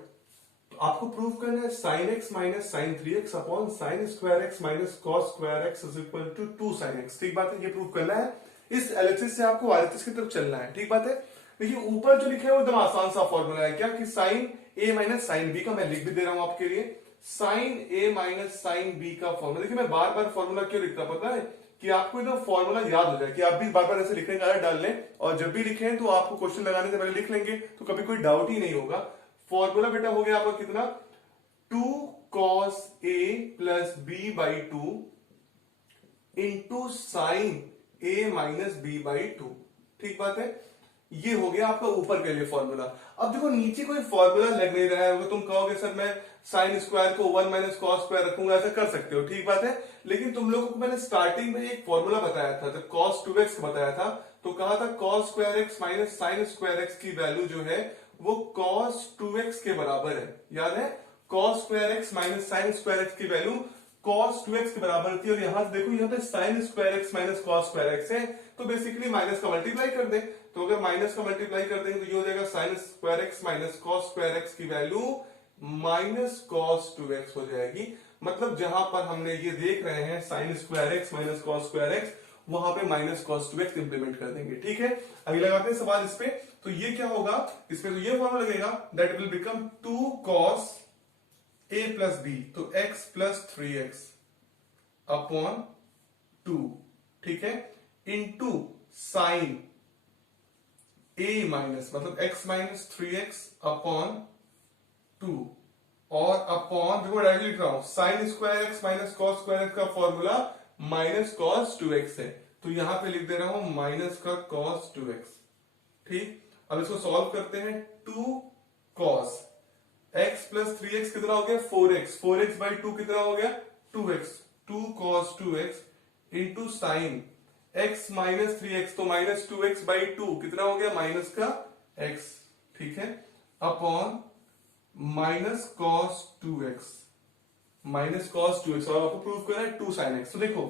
तो आपको प्रूव करना है sin x minus sin 3x upon sin square x minus cos square x is equal to 2 sin x। ठीक बात है? ये प्रूव करना है। इस एलएचएस से आपको आरएचएस की तरफ चलना है। ठीक बात है? देखिए ऊपर जो लिखा है वो एकदम आसान सा फॉर्मूला है। क्या? कि sin a minus sin b का मैं लिख भी दे रहा हूं आपके लिए। sin a minus sin b का फॉर्मूला, देखिए मैं बार बार फॉर्मूला क्यों लिखता पता है? कि आपको एकदम फॉर्मूला याद हो जाए, कि आप भी बार बार ऐसे लिखने का आदत डाल लें, और जब भी लिखें तो आपको क्वेश्चन लगाने से पहले लिख लेंगे, तो कभी कोई डाउट ही नहीं होगा। फॉर्मूला बेटा हो गया आपका कितना? 2 cos a plus b by 2 into sine a minus b by 2। ठीक बात है? ये हो गया आपका ऊपर के लिए फॉर्मूला। अब देखो नीचे कोई फॉर्मूला लग नहीं रहा है, तुम कहोगे सर मैं साइन स्क्वायर को 1 माइनस कॉस स्क्वायर रखूंगा, ऐसा कर सकते हो। ठीक बात है? लेकिन तुम लोगों को मैंने स्टार्टिंग में एक फॉर्मूला बताया था, जब cos 2x बताया था, तो कहा था cos square x minus sine square x की वैल्यू जो है वो cos 2x के बराबर है। याद है? cos square x minus sine square x की वैल्यू cos 2x के बराबर थी। और यहां से देखो, यहाँ पे sign square x minus cos square x है, तो बेसिकली माइनस का मल्टीप्लाई कर दे। तो अगर माइनस का मल्टीप्लाई कर देंगे तो ये हो जाएगा sign square x minus cos square x की वैल्यू माइनस cos 2x हो जाएगी। मतलब जहां पर हमने ये देख रहे हैं sign square x minus cos square x, वहां पे माइनस cos 2x इंप्लीमेंट कर देंगे। ठीक है? अभी लगाते हैं सवाल इस पे। तो ये क्या होगा इसमें? तो ये फॉर्मूला लगेगा, that will become 2 cos a plus b, तो x प्लस 3x अपॉन 2। ठीक है? इंटू साइन a माइनस, मतलब x माइनस 3x अपॉन 2, और अपॉन देखो डायरेक्टली लिख रहा हूं, sign square x minus cos square x का फॉर्मूला माइनस cos 2x है, तो यहां पे लिख दे रहा हूं माइनस का cos 2x। ठीक, अब इसको सॉल्व करते हैं। 2 cos x प्लस 3x कितना हो गया 4x, 4x बाई 2 कितना हो गया 2x, 2 cos 2x into sine x minus 3x, तो माइनस 2x बाई 2 कितना हो गया माइनस का x। ठीक है, upon minus cos 2x, minus cos 2x, और आपको प्रूव करना है 2 sin x। तो देखो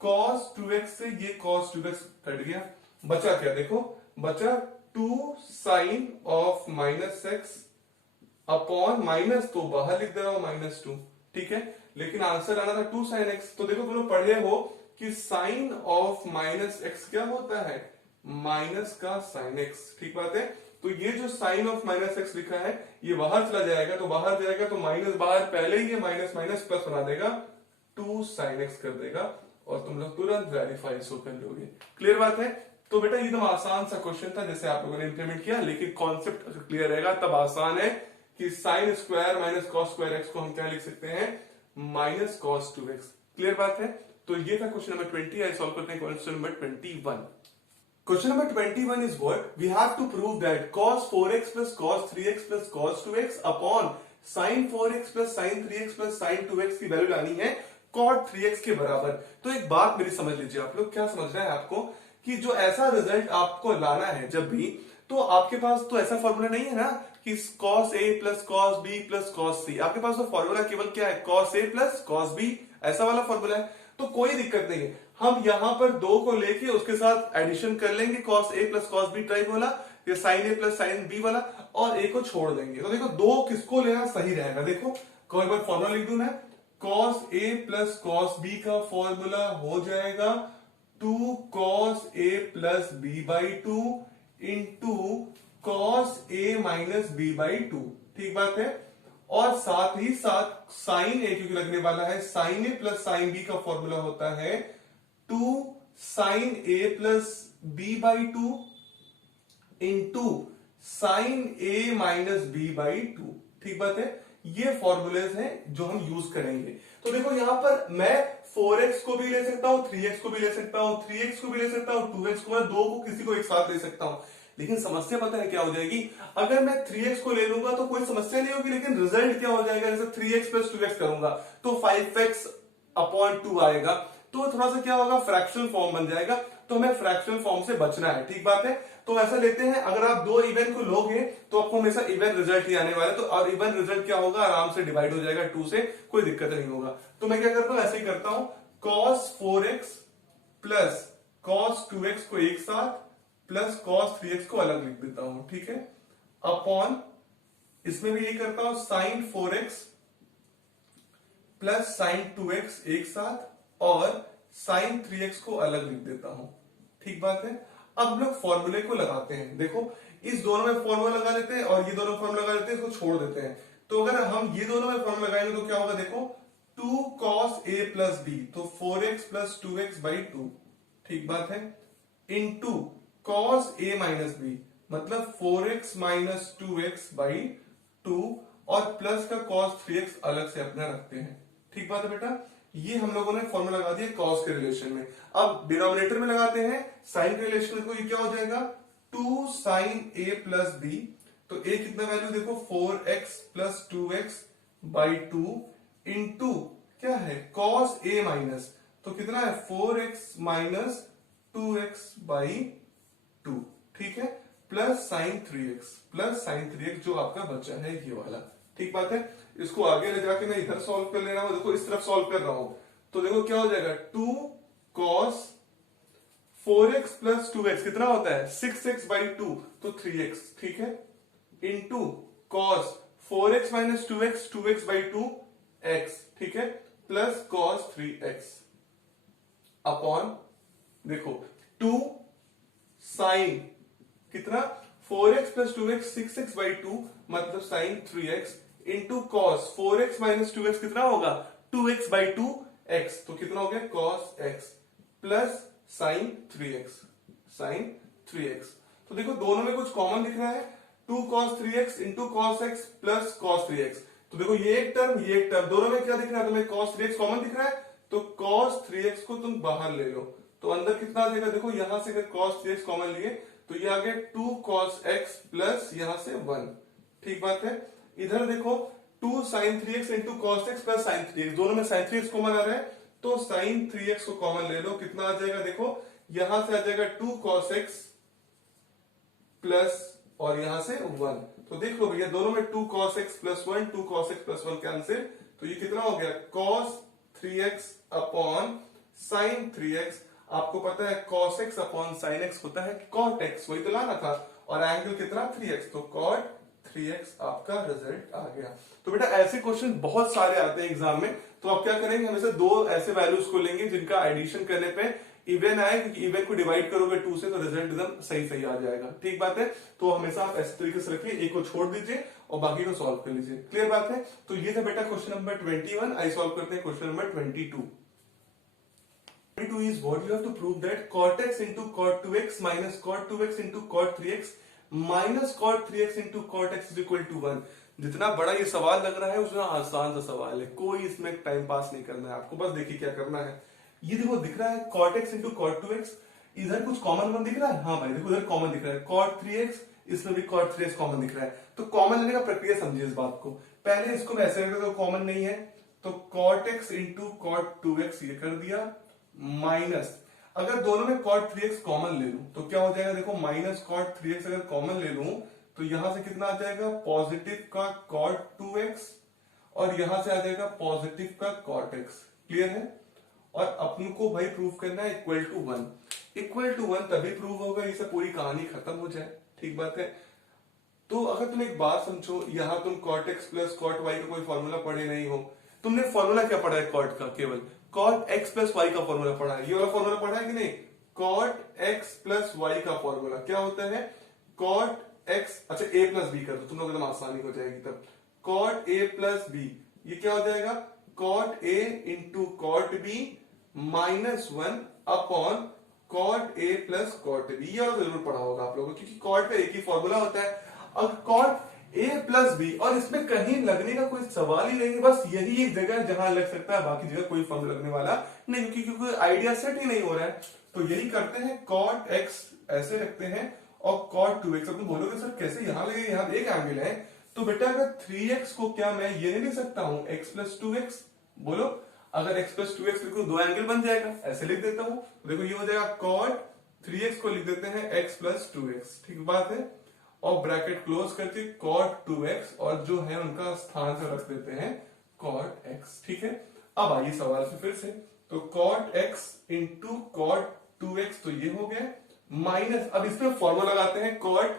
cos 2x से ये cos 2x कट गया, बचा क्या देखो, बचा 2 sin of minus x upon minus, तो बाहर लिख दे रहा हूं माइनस 2। ठीक है, लेकिन आंसर आना था 2 sin x। तो देखो तुम लोग पढ़े हो कि साइन ऑफ माइनस x क्या होता है, माइनस का sin x। ठीक बात है, तो ये जो साइन ऑफ माइनस x लिखा है ये बाहर चला जाएगा, तो बाहर जाएगा तो माइनस बाहर, पहले ही ये माइनस माइनस प्लस बना देगा, 2 sin x कर देगा, और तुम लोग तुरंत वेरीफाई इसको कर लोगे। क्लियर बात है। तो बेटा एकदम आसान सा क्वेश्चन था जैसे आप लोगों ने इंप्लीमेंट किया, लेकिन कॉन्सेप्ट क्लियर रहेगा तब आसान है कि sine square minus cos square x को हम क्या लिख सकते हैं, माइनस कॉस 2x। क्लियर बात है। तो ये था क्वेश्चन नंबर 20। आई सॉल्व करते हैं question number 21। Question number 21 is what? We have to prove that cos 4x plus cos 3x plus cos 2x upon sin 4x plus sin 3x plus sin 2x की वैल्यू लानी है cot 3x के बराबर। तो एक बात मेरी समझ लीजिए आप लोग, क्या समझना है आपको कि जो ऐसा रिजल्ट आपको लाना है जब भी, तो आपके पास तो ऐसा फॉर्मूला नहीं है ना कि cos a plus cos b plus cos c। आपके पास तो फॉर्मूला केवल क्या है, cos a plus cos b, ऐसा वाला फॉर्मूला है। तो कोई दिक्कत नहीं है, हम यहां पर 2 को लेके उसके साथ एडिशन कर लेंगे, cos a plus cos b type वाला, या sin a plus sin b वाला, और a को छोड़ देंगे। तो देखो 2 किसको लेना सही रहेगा, देखो कोई बार फॉर्मूला लिख दूं मैं, cos a plus cos b का फॉर्मूला हो जाएगा 2 cos a plus b by 2 into cos a minus b by 2। ठीक बात है, और साथ ही साथ साइन ए क्योंकि लगने वाला है, साइन ए प्लस साइन बी का फॉर्मूला होता है 2 sine A plus B by 2 into sine a minus B by 2। ठीक बात है, ये फॉर्मूलेज हैं जो हम यूज करेंगे। तो देखो यहां पर मैं 4x को भी ले सकता हूं, 3x को भी ले सकता हूं, 3x को भी ले सकता हूं, 2x को, मैं 2 को किसी को एक साथ ले सकता हूं। लेकिन समस्या पता है क्या हो जाएगी, अगर मैं 3x को ले लूंगा तो कोई समस्या नहीं होगी, लेकिन रिजल्ट क्या हो जाएगा, जैसे 3x प्लस 2x करूंगा तो 5x अपॉन 2 आएगा, तो थोड़ा सा क्या होगा, फ्रैक्शनल फॉर्म बन जाएगा। तो हमें फ्रैक्शनल फॉर्म से बचना है। ठीक बात है, तो ऐसा लेते हैं, अगर आप 2 इवन को लोगे तो आपको हमेशा इवन रिजल्ट ही आने वाला है। तो और इवन रिजल्ट क्या होगा, आराम से डिवाइड हो जाएगा 2 से, कोई दिक्कत नहीं होगा। तो मैं क्या करता हूं, ऐसे ही करता हूं, cos 4x plus cos 2x को एक साथ प्लस cos 3x को अलग लिख देता हूं। ठीक है, अपॉन इसमें भी यही करता हूं, sin 4x plus sin 2x एक साथ, और sin 3x को अलग लिख देता हूं। ठीक बात है, अब हम लोग फॉर्मूले को लगाते हैं। देखो इस दोनों में फॉर्मूला लगा लेते हैं और ये दोनों फॉर्मूला लगा लेते हैं, इसको छोड़ देते हैं। तो अगर हम ये दोनों में फॉर्मूला लगाएंगे तो क्या होगा, देखो 2 cos a प्लस b, तो 4x प्लस 2x बाई 2। ठीक बात है, into cos a minus b, मतलब 4x माइनस 2x बाई 2, और प्लस का cos 3x अलग से अपना रखते हैं। ठीक बात है बेटा, ये हम लोगों ने फॉर्मूला लगा दिया cos के रिलेशन में। अब डिनोमिनेटर में लगाते हैं साइन के रिलेशन में, तो ये क्या हो जाएगा 2 sin a प्लस b, तो a कितना वैल्यू देखो 4x plus 2x by 2 into क्या है cos a माइनस, तो कितना है 4x माइनस 2x बाई 2। ठीक है, plus sin 3x, plus sin 3x जो आपका बचा है ये वाला। ठीक बात है, इसको आगे ले जाके मैं इधर सॉल्व कर ले रहा हूं, देखो इस तरफ सॉल्व कर रहा हूं, तो देखो क्या हो जाएगा 2 cos 4x प्लस 2x कितना होता है 6x बाई 2, तो 3x। ठीक है, into cos 4x minus 2x 2x by 2x। ठीक है, प्लस cos 3x अपॉन देखो 2 sin कितना 4x plus 2x 6x by 2, मतलब sin 3x into cos 4x minus 2x कितना होगा 2x बाई 2x, तो कितना हो गया cos x plus sin 3x, sin 3x। तो देखो दोनों में कुछ कॉमन दिख रहा है, 2 cos 3x into cos x plus cos 3x। तो देखो ये एक टर्म दोनों में क्या दिख रहा है, तुम्हें cos 3x कॉमन दिख रहा है, तो cos 3x को तुम बाहर ले लो, तो अंदर कितना आ जाएगा देखो, यहां से अगर cos 3x कॉमन लिए तो ये आ गया 2 cos x प्लस यहां से 1। ठीक बात है। इधर देखो 2 sin 3x into cos x plus sin 3x, दोनों में sin 3x कॉमन आ रहा है तो sin 3x को कॉमन ले लो, कितना आ जाएगा देखो, यहां से आ जाएगा 2 cos x प्लस और यहां से 1। तो देख लो भैया दोनों में 2 cos x plus 1, 2 cos x plus 1 cancel, तो ये कितना हो गया cos 3x upon sin 3x। आपको पता है cos x upon sin x होता है cot x, वही तो लाना था, और एंगल कितना 3x, तो cot 3x आपका रिजल्ट आ गया। तो बेटा ऐसे क्वेश्चन बहुत सारे आते हैं एग्जाम में, तो आप क्या करेंगे, हमेशा दो ऐसे वैल्यूज को लेंगे जिनका एडिशन करने पे इवन आए, क्योंकि इवन को डिवाइड करोगे 2 से तो रिजल्ट एकदम सही सही आ जाएगा। ठीक बात है। तो हमेशा आप ऐसे तरीके से रखिए, एक को छोड़ दीजिए और बाकी को सॉल्व कर लीजिए। क्लियर बात है। तो ये था बेटा क्वेश्चन नंबर 21। आई सॉल्व करते हैं question number 22। 22 is what you have to prove that cot x into cot 2x minus cot 2x into cot 3x minus cot 3x into cot x is equal to 1। जितना बड़ा ये सवाल लग रहा है उतना आसान सा सवाल है, कोई इसमें टाइम पास नहीं करना है आपको, बस देखिए क्या करना है। ये देखो दिख रहा है cot x into cot 2x, इधर कुछ कॉमन वन दिख रहा है, हाँ भाई देखो इधर कॉमन दिख रहा है cot 3x, इसमें भी cot 3x कॉमन दिख रहा है। तो कॉमन लेने का प्रक्रिया समझिए इस बात को, पहले इसको मैं ऐसे रखता हूं, कॉमन नहीं है तो cot x into cot 2x ये कर दिया, माइनस अगर दोनों में cot 3x कॉमन ले लूं तो क्या हो जाएगा देखो, माइनस cot 3x अगर कॉमन ले लूं तो यहां से कितना आ जाएगा पॉजिटिव का cot 2x और यहां से आ जाएगा पॉजिटिव का cot x। क्लियर है। और अपन को भाई प्रूव करना है इक्वल टू 1। इक्वल टू 1 तभी प्रूव होगा ये सब पूरी कहानी खत्म हो जाए। ठीक बात है। तो अगर तुम एक बात समझो, यहां तुम cot x plus cot y का कोई फॉर्मूला पढ़े नहीं हो, तुमने फॉर्मूला क्या पढ़ा है cot का, केवल cot x प्लस y का फॉर्मूला पढ़ा है, ये वाला फॉर्मूला पढ़ा है कि नहीं, cot x प्लस y का फॉर्मूला क्या होता है, cot x, अच्छा a प्लस b कर दो, तुम लोग एकदम आसानी हो जाएगी तब, cot a प्लस b, ये क्या हो जाएगा cot a into cot b minus 1 upon cot a plus cot b। ये वाला जरूर पढ़ा होगा आप लोगों को, क्योंकि cot का एक ही फॉर्मूला होता है। अब cot a प्लस बी, और इसमें कहीं लगने का कोई सवाल ही नहीं, बस यही एक जगह जहां लग सकता है, बाकी जगह कोई फॉर्म लगने वाला नहीं, क्योंकि आइडिया सेट ही नहीं हो रहा है। तो यही करते हैं, cot x ऐसे रखते हैं और cot 2x। अब तुम बोलोगे सर कैसे, यहां लगे, यहां एक एंगल है, तो बेटा अगर 3x को क्या मैं ये नहीं लिख सकता हूं x प्लस 2x, बोलो अगर x प्लस 2x लिखूं दो एंगल बन जाएगा, ऐसे लिख देता हूं, देखो ये हो जाएगा cot 3x को लिख देते हैं x प्लस 2x। ठीक बात है। और ब्रैकेट क्लोज करके cot 2x और जो है उनका स्थान से रख देते हैं cot x। ठीक है। अब आइए सवाल से फिर से, तो cot x into cot 2x तो ये हो गया, माइनस अब इसमें फॉर्मूला लगाते हैं cot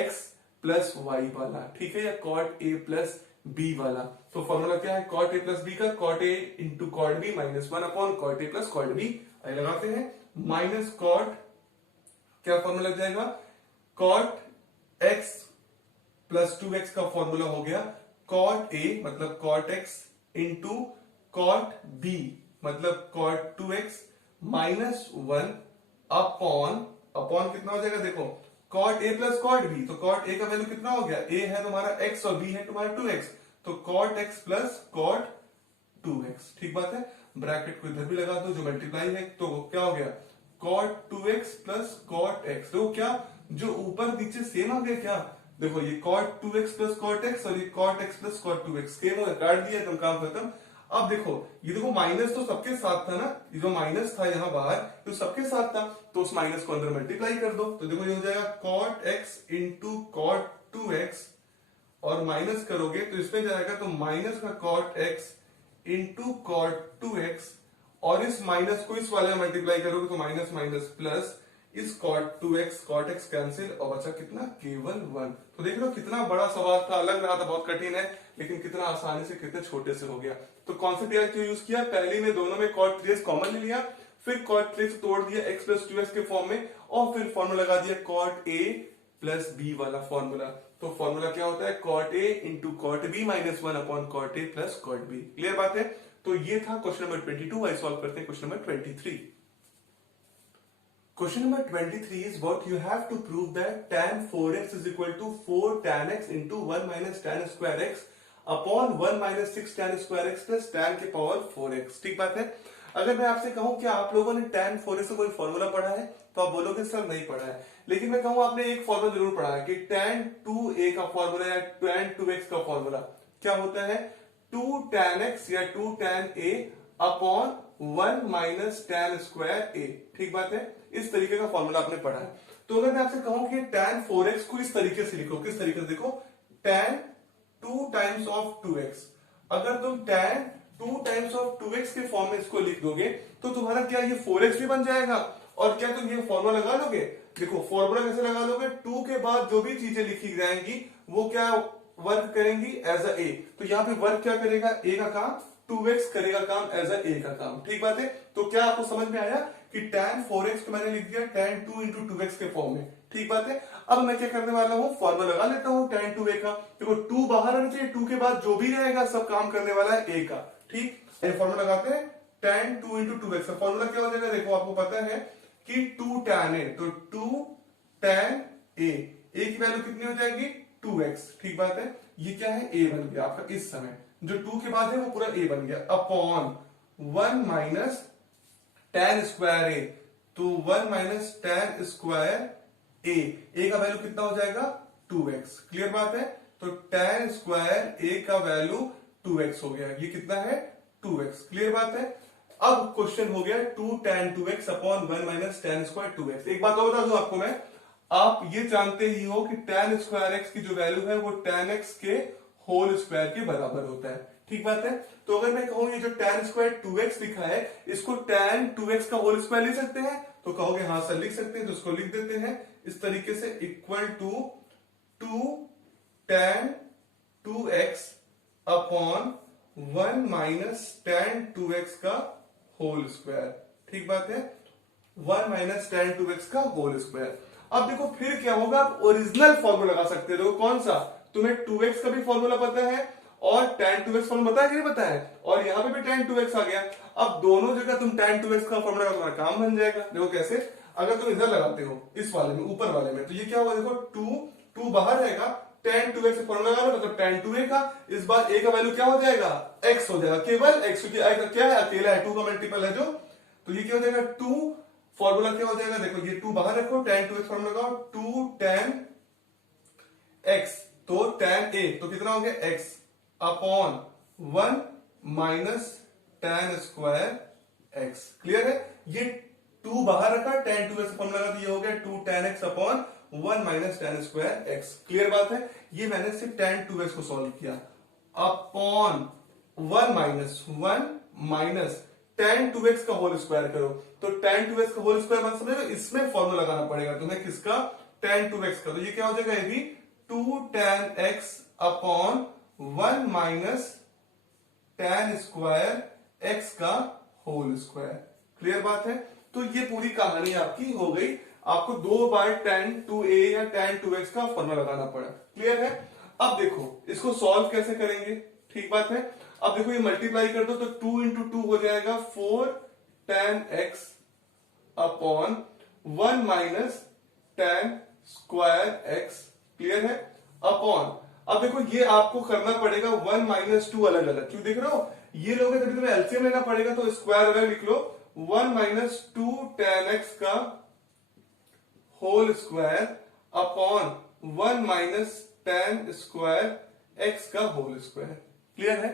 x प्लस y वाला, ठीक है, या cot a प्लस b वाला। तो फॉर्मूला क्या है cot a प्लस b का, cot a into cot b minus 1 upon cot a plus cot b, लगाते हैं माइनस cot, क्या फॉर्मूला लग जाएगा, cot x प्लस 2x का फॉर्मूला हो गया cot a मतलब cot x into cot b मतलब cot 2x minus 1 upon, upon कितना हो जाएगा देखो, cot a plus cot b, तो cot a का वैल्यू कितना हो गया, a है तुम्हारा x और b है तुम्हारा 2x, तो cot x plus cot 2x। ठीक बात है। ब्रैकेट को इधर भी लगा दो, जो मल्टीप्लाई है, तो क्या हो गया cot 2x plus cot x, तो क्या जो ऊपर नीचे सेम आ गया क्या, देखो ये cot 2x plus cot x और ये cot x plus cot 2x same हो गया, काट दिया तो काम खत्म। अब देखो ये देखो माइनस तो सबके साथ था ना, ये जो माइनस था यहाँ बाहर तो सबके साथ था, तो उस माइनस को अंदर मल्टीप्लाई कर दो, तो देखो ये हो जाएगा cot x into cot 2x और माइनस करोगे तो इसमें जाएगा तो माइनस का cot x into cot 2x और इस माइनस को इस वाले में मल्टीप्लाई करोगे तो माइनस माइनस प्लस, इस cot 2x cot x cancel और बचा कितना, केवल 1। तो देख लो कितना बड़ा सवाल था, लग रहा था बहुत कठिन है, लेकिन कितना आसानी से कितने छोटे से हो गया। तो कौन से पेयर क्यों यूज किया, पहले में दोनों में cot 3x कॉमन ले लिया, फिर cot 3x तोड़ दिया x प्लस 2x के फॉर्म में, और फिर फॉर्मूला लगा दिया cot a प्लस b वाला फॉर्मूला। तो फॉर्मूला क्या होता है, cot a into cot b minus 1 upon cot a plus cot b। Clear बात है। तो ये था क्वेश्चन नंबर 22। आई सॉल्व करते हैं question number 23। Question number 23 is what you have to prove that tan 4x is equal to 4 tan x into 1 minus tan square x upon 1 minus 6 tan square x plus tan के पावर 4x। ठीक बात है। अगर मैं आपसे कहूं कि आप लोगों ने tan 4x का कोई फॉर्मूला पढ़ा है तो आप बोलोगे सर नहीं पढ़ा है, लेकिन मैं कहूं आपने एक फॉर्मूला जरूर पढ़ा है कि tan 2a का फॉर्मूला या tan 2x का फॉर्मूला क्या होता है, 2 tan x या 2 tan a upon 1 minus tan square a। ठीक बात है, इस तरीके का फॉर्मूला आपने पढ़ा है। तो अगर मैं आपसे कहूं कि tan 4x को इस तरीके से लिखो, किस तरीके से देखो, tan 2 टाइम्स ऑफ 2x, अगर तुम tan 2 टाइम्स ऑफ 2x के फॉर्म में इसको लिख दोगे तो तुम्हारा क्या ये 4x भी बन जाएगा, और क्या तुम ये फॉर्मूला लगा लोगे। देखो फॉर्मूला कैसे लगा लोगे, 2 के बाद जो भी चीजें लिखी जाएंगी वो क्या वर्क करेंगी एज अ ए, तो यहाँ पे वर्क क्या करेगा, ए का काम, 2x करेगा काम एज अ ए का काम। ठीक बात है, तो क्या आपको समझ में आया कि tan 4x को मैंने लिख दिया tan 2 इंटू 2x के फॉर्म में। ठीक बात है, अब मैं क्या करने वाला हूं, फॉर्मूला लगा लेता हूं tan 2a का। देखो 2 बाहर आना चाहिए, 2 के बाद जो भी रहेगा सब काम करने वाला है a का। ठीक, ये फॉर्मूला लगाते हैं, tan 2 इंटू 2x का फॉर्मूला क्या हो जाएगा, देखो आपको पता है कि 2 tan a, तो 2 tan a, a की वैल्यू कितनी हो जाएगी 2x। ठीक बात है, ये क्या है a बन गया आपका, इस समय जो 2 के बाद है वो पूरा a बन गया, upon 1 minus tan square a, तो 1 माइनस tan स्क्वायर a का वैल्यू कितना हो जाएगा 2x। क्लियर बात है, तो tan स्क्वायर a का वैल्यू 2x हो गया, ये कितना है 2x। क्लियर बात है, अब क्वेश्चन हो गया 2 tan 2x upon 1 minus tan square 2x। एक बात और बता दूं आपको मैं, आप ये जानते ही हो कि tan स्क्वायर x की जो वैल्यू है वो tan x के होल स्क्वायर के बराबर होता है। ठीक बात है, तो अगर मैं कहूं ये जो tan स्क्वायर 2x लिखा है इसको tan 2x का होल स्क्वायर लिख सकते हैं, तो कहोगे हाँ सर लिख सकते हैं, तो इसको लिख देते हैं इस तरीके से, equal to 2 tan 2x upon 1 minus tan 2x का होल स्क्वायर। ठीक बात है, 1 माइनस tan 2x का होल स्क्वायर। अब देखो फिर क्या होगा, आप ओरिजिनल फॉर्मूला लगा सकते हो। कौन सा, तुम्हें 2x का भी फॉर्मूला पता है और tan 2x फॉर्मूला पता है कि नहीं पता है, और यहां पे भी tan 2x आ गया। अब दोनों जगह तुम tan 2x का फॉर्मूला तुम्हारा काम बन जाएगा। देखो कैसे, अगर तुम इधर लगाते हो इस वाले में, ऊपर वाले में, तो ये क्या होगा, देखो 2 बाहर रहेगा, tan 2x फॉर्मूला लगा लो, मतलब tan 2a का, इस बार a का वैल्यू क्या हो जाएगा x हो जाएगा, केवल x, क्योंकि a का क्या है, अकेला है, 2 का मल्टीपल है जो, तो ये क्या हो जाएगा 2, फॉर्मूला क्या हो जाएगा, देखो ये 2 बाहर रखो, tan 2x फॉर्मूला लगाओ, 2 tan x, तो tan a तो कितना हो गया x upon 1 minus tan square x। Clear है, ये 2 बाहर रखा, tan 2x फॉर्मूला लगा, तो ये हो गया 2 tan x upon 1 minus tan square x। Clear बात है, ये मैंने सिर्फ tan 2x को सॉल्व किया, अपॉन 1 माइनस tan 2x का होल स्क्वायर करो, तो tan 2x का होल स्क्वायर बात समझो, इसमें फॉर्मूला लगाना पड़ेगा तुम्हें, किसका, tan 2x का, तो ये क्या हो जाएगा, ये भी 2 tan x upon 1 minus tan square x का होल स्क्वायर। क्लियर बात है, तो ये पूरी कहानी आपकी हो गई, आपको 2 बार tan 2a या tan 2x का फॉर्मूला लगाना पड़ा। क्लियर है, अब देखो इसको सॉल्व कैसे करेंगे। ठीक बात है, अब देखो ये मल्टीप्लाई कर दो, तो 2 इंटू 2 हो जाएगा 4 tan x upon 1 minus tan square x। Clear है, अपॉन, अब देखो ये आपको करना पड़ेगा 1 माइनस 2 अलग अलग, क्यों देख रहे हो, ये लोगे तभी तुम्हें एलसीएम लेना पड़ेगा, तो स्क्वायर अलग लिख लो, 1 माइनस 2 tan x का whole square upon 1 minus tan square x का होल स्क्वायर। क्लियर है,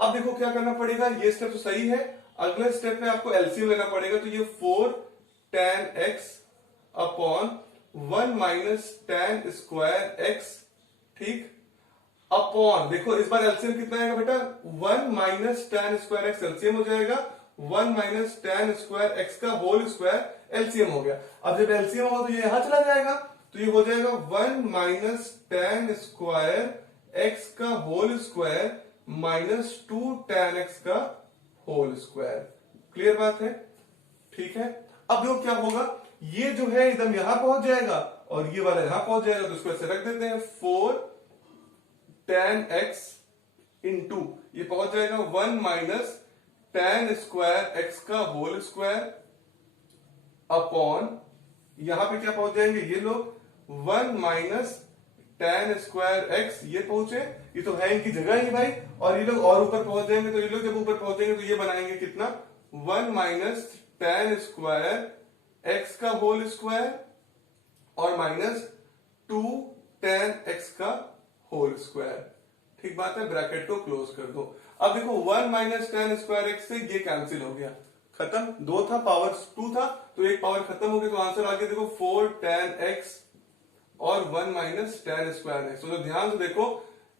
अब देखो क्या करना पड़ेगा, ये स्टेप तो सही है, अगले स्टेप में आपको एलसीएम लेना पड़ेगा, तो ये 4 tan x upon 1 minus tan square x। ठीक, अपॉन, देखो इस बार एलसीएम कितना आएगा बेटा, 1 minus tan square x LCM हो जाएगा, 1 माइनस tan स्क्वायर x का होल स्क्वायर एलसीएम हो गया। अब जब एलसीएम होगा तो ये यहां चला जाएगा, तो ये हो जाएगा 1 माइनस tan स्क्वायर x का whole square minus 2 tan x का होल स्क्वायर। क्लियर बात है, ठीक है, अब देखो क्या होगा, ये जो है एकदम यहां पहुंच जाएगा और ये वाला यहां पहुंच जाएगा, तो इसको ऐसे रख देते हैं, 4 tan x इंटू ये पहुंच जाएगा 1 माइनस tan स्क्वायर x का होल स्क्वायर अपॉन, यहां पे क्या पहुंच जाएंगे ये लोग, 1 माइनस tan स्क्वायर x, ये पहुंचे, ये तो है इनकी जगह ही भाई, और ये लोग और ऊपर पहुंच जाएंगे, तो ये लोग जब ऊपर पहुंचेंगे तो ये बनाएंगे कितना 1 माइनस टेन स्क्वायर एक्स का होल स्क्वायर और माइनस 2 टेन एक्स का होल स्क्वायर। ठीक बात है, ब्रैकेट को क्लोज कर दो। अब देखो 1 माइनस टेन स्क्वायर एक्स से ये कैंसिल हो गया, खत्म। 2 था, पावर 2 था, तो एक पावर खत्म हो गया, तो आंसर आ गया देखो 4 टेन एक्स और 1 माइनस टेन स्क्वायर एक्स। तो ध्यान से देखो,